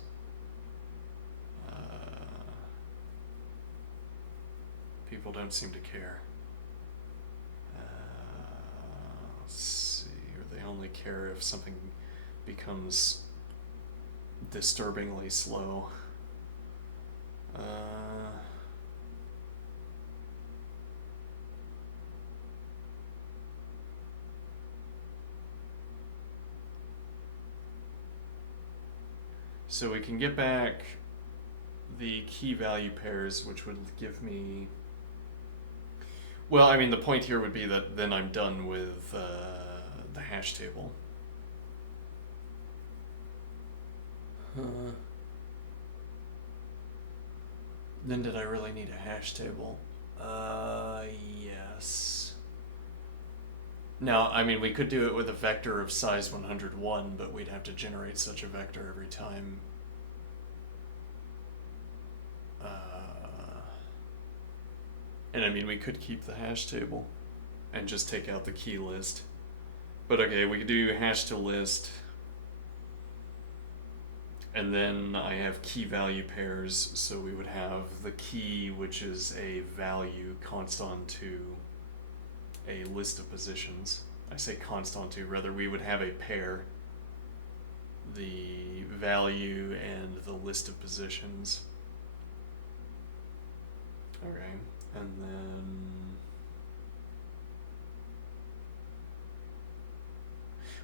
People don't seem to care. Let's see, or they only care if something becomes disturbingly slow. So we can get back the key value pairs, which would give me... Well, I mean, the point here would be that then I'm done with the hash table. Then did I really need a hash table? Yes. Now, I mean, we could do it with a vector of size 101, but we'd have to generate such a vector every time. And I mean, we could keep the hash table and just take out the key list. But okay, we could do hash to list. And then I have key value pairs, so we would have the key, which is a value constant to a list of positions. I say constant to, rather we would have a pair, the value and the list of positions. Okay, and then...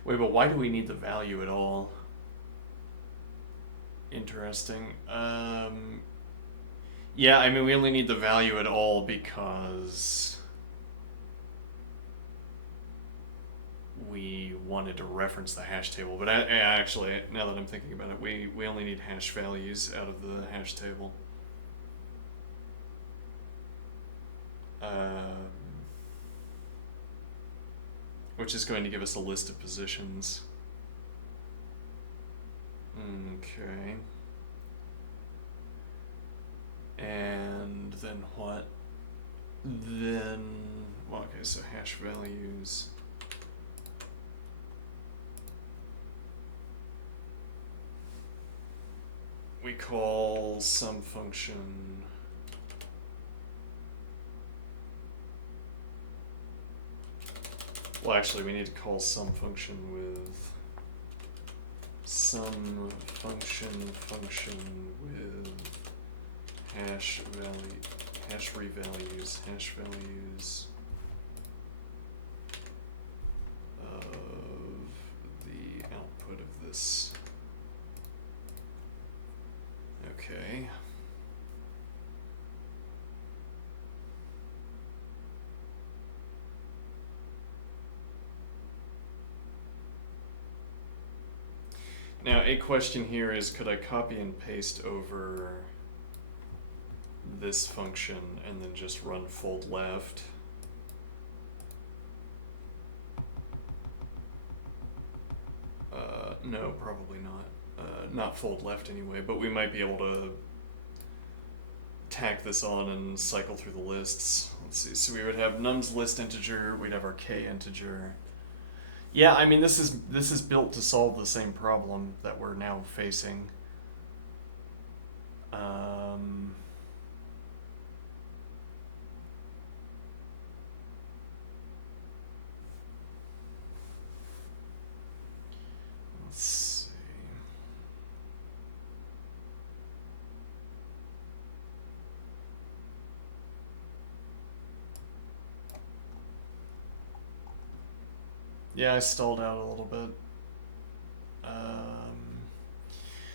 Wait, but why do we need the value at all? Interesting. Yeah, I mean, we only need the value at all because we wanted to reference the hash table. But actually, now that I'm thinking about it, we only need hash values out of the hash table. Which is going to give us a list of positions. Okay. And then what? Then, well, okay, so hash values. We call some function. Well, actually, we need to call some function with some function with hash revalues of the output of this. Okay. Now, a question here is, could I copy and paste over this function and then just run fold left? No, probably not. Not fold left anyway, but we might be able to tack this on and cycle through the lists. Let's see, so we would have num's list integer, we'd have our k integer. Yeah, I mean, this is built to solve the same problem that we're now facing. Let's see. Yeah, I stalled out a little bit.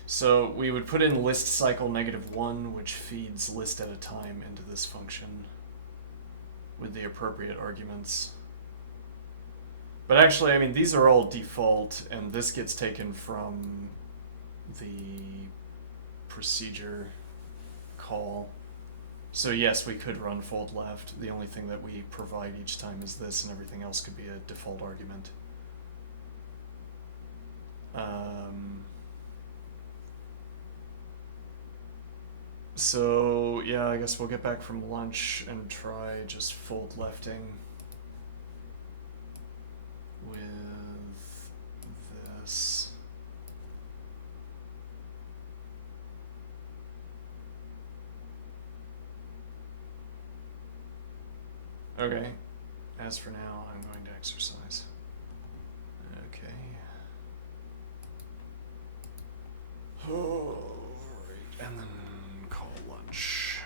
So we would put in list cycle -1, which feeds list at a time into this function with the appropriate arguments. But actually, I mean, these are all default, and this gets taken from the procedure call. So yes, we could run fold left. The only thing that we provide each time is this, and everything else could be a default argument. So yeah, I guess we'll get back from lunch and try just fold lefting with this. Okay, as for now, I'm going to exercise. Okay. Oh, right, and then call lunch.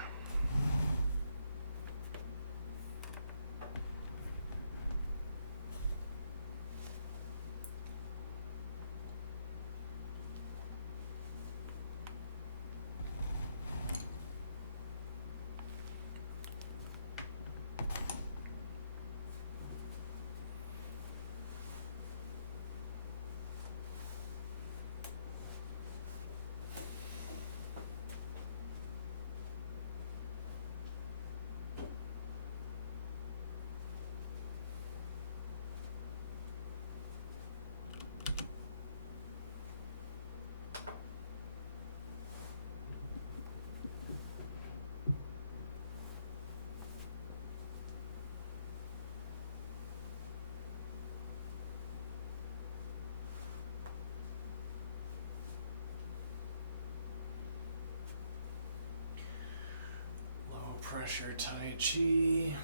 Pressure Tai Chi.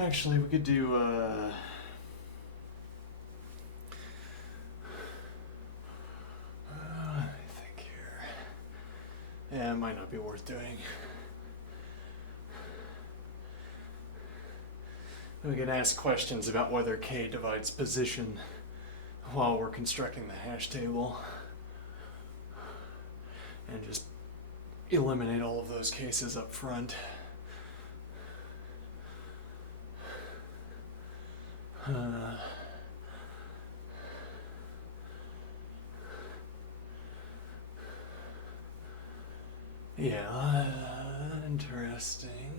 Actually, we could do, I think here. Yeah, it might not be worth doing. We can ask questions about whether k divides position while we're constructing the hash table. And just eliminate all of those cases up front. Yeah, interesting.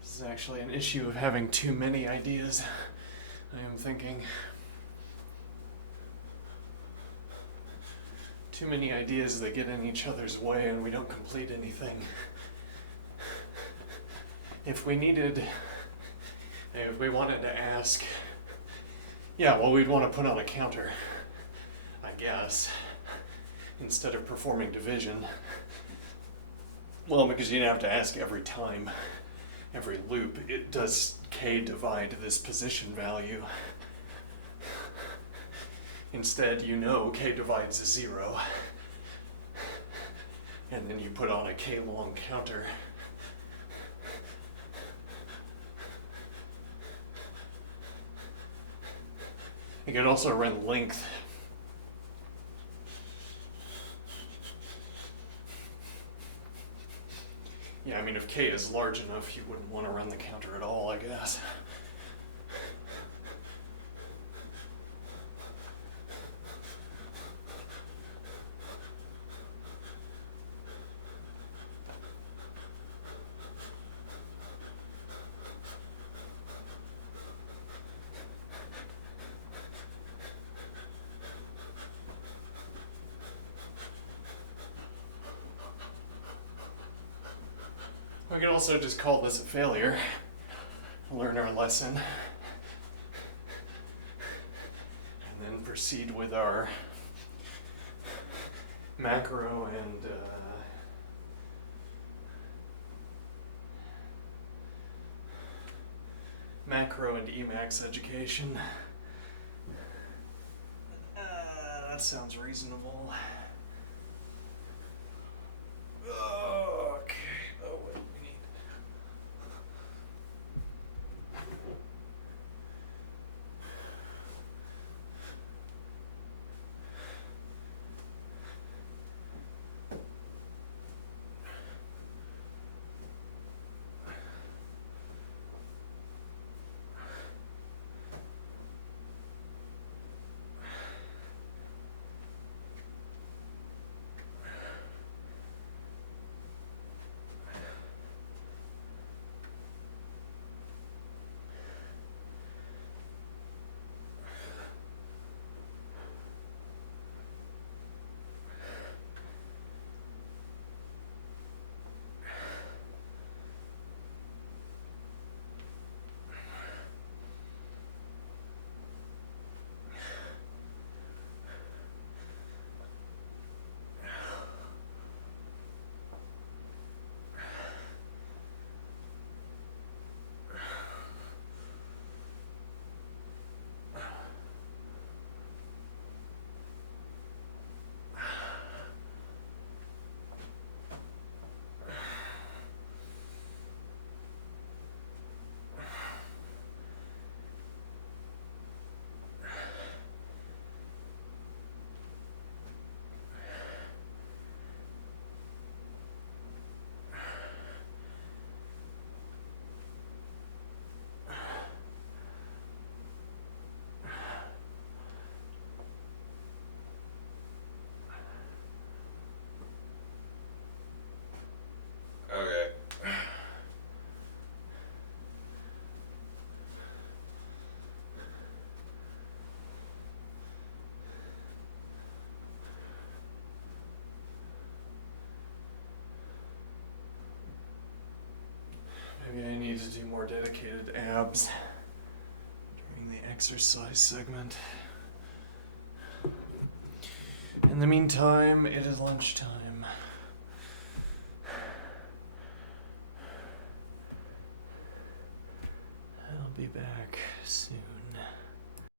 This is actually an issue of having too many ideas, I am thinking. Too many ideas that get in each other's way and we don't complete anything. If we wanted to ask, yeah, well, we'd want to put on a counter, I guess, instead of performing division. Well, because you'd have to ask every time, every loop, does k divide this position value? Instead, you know k divides 0, and then you put on a k-long counter. You could also run length. Yeah, I mean, if k is large enough, you wouldn't want to run the counter at all, I guess. We could also just call this a failure, learn our lesson, and then proceed with our macro and Emacs education. That sounds reasonable. Okay. Oh, wait, we need. Okay. Maybe I need to do more dedicated abs during the exercise segment. In the meantime, it is lunchtime. Assume.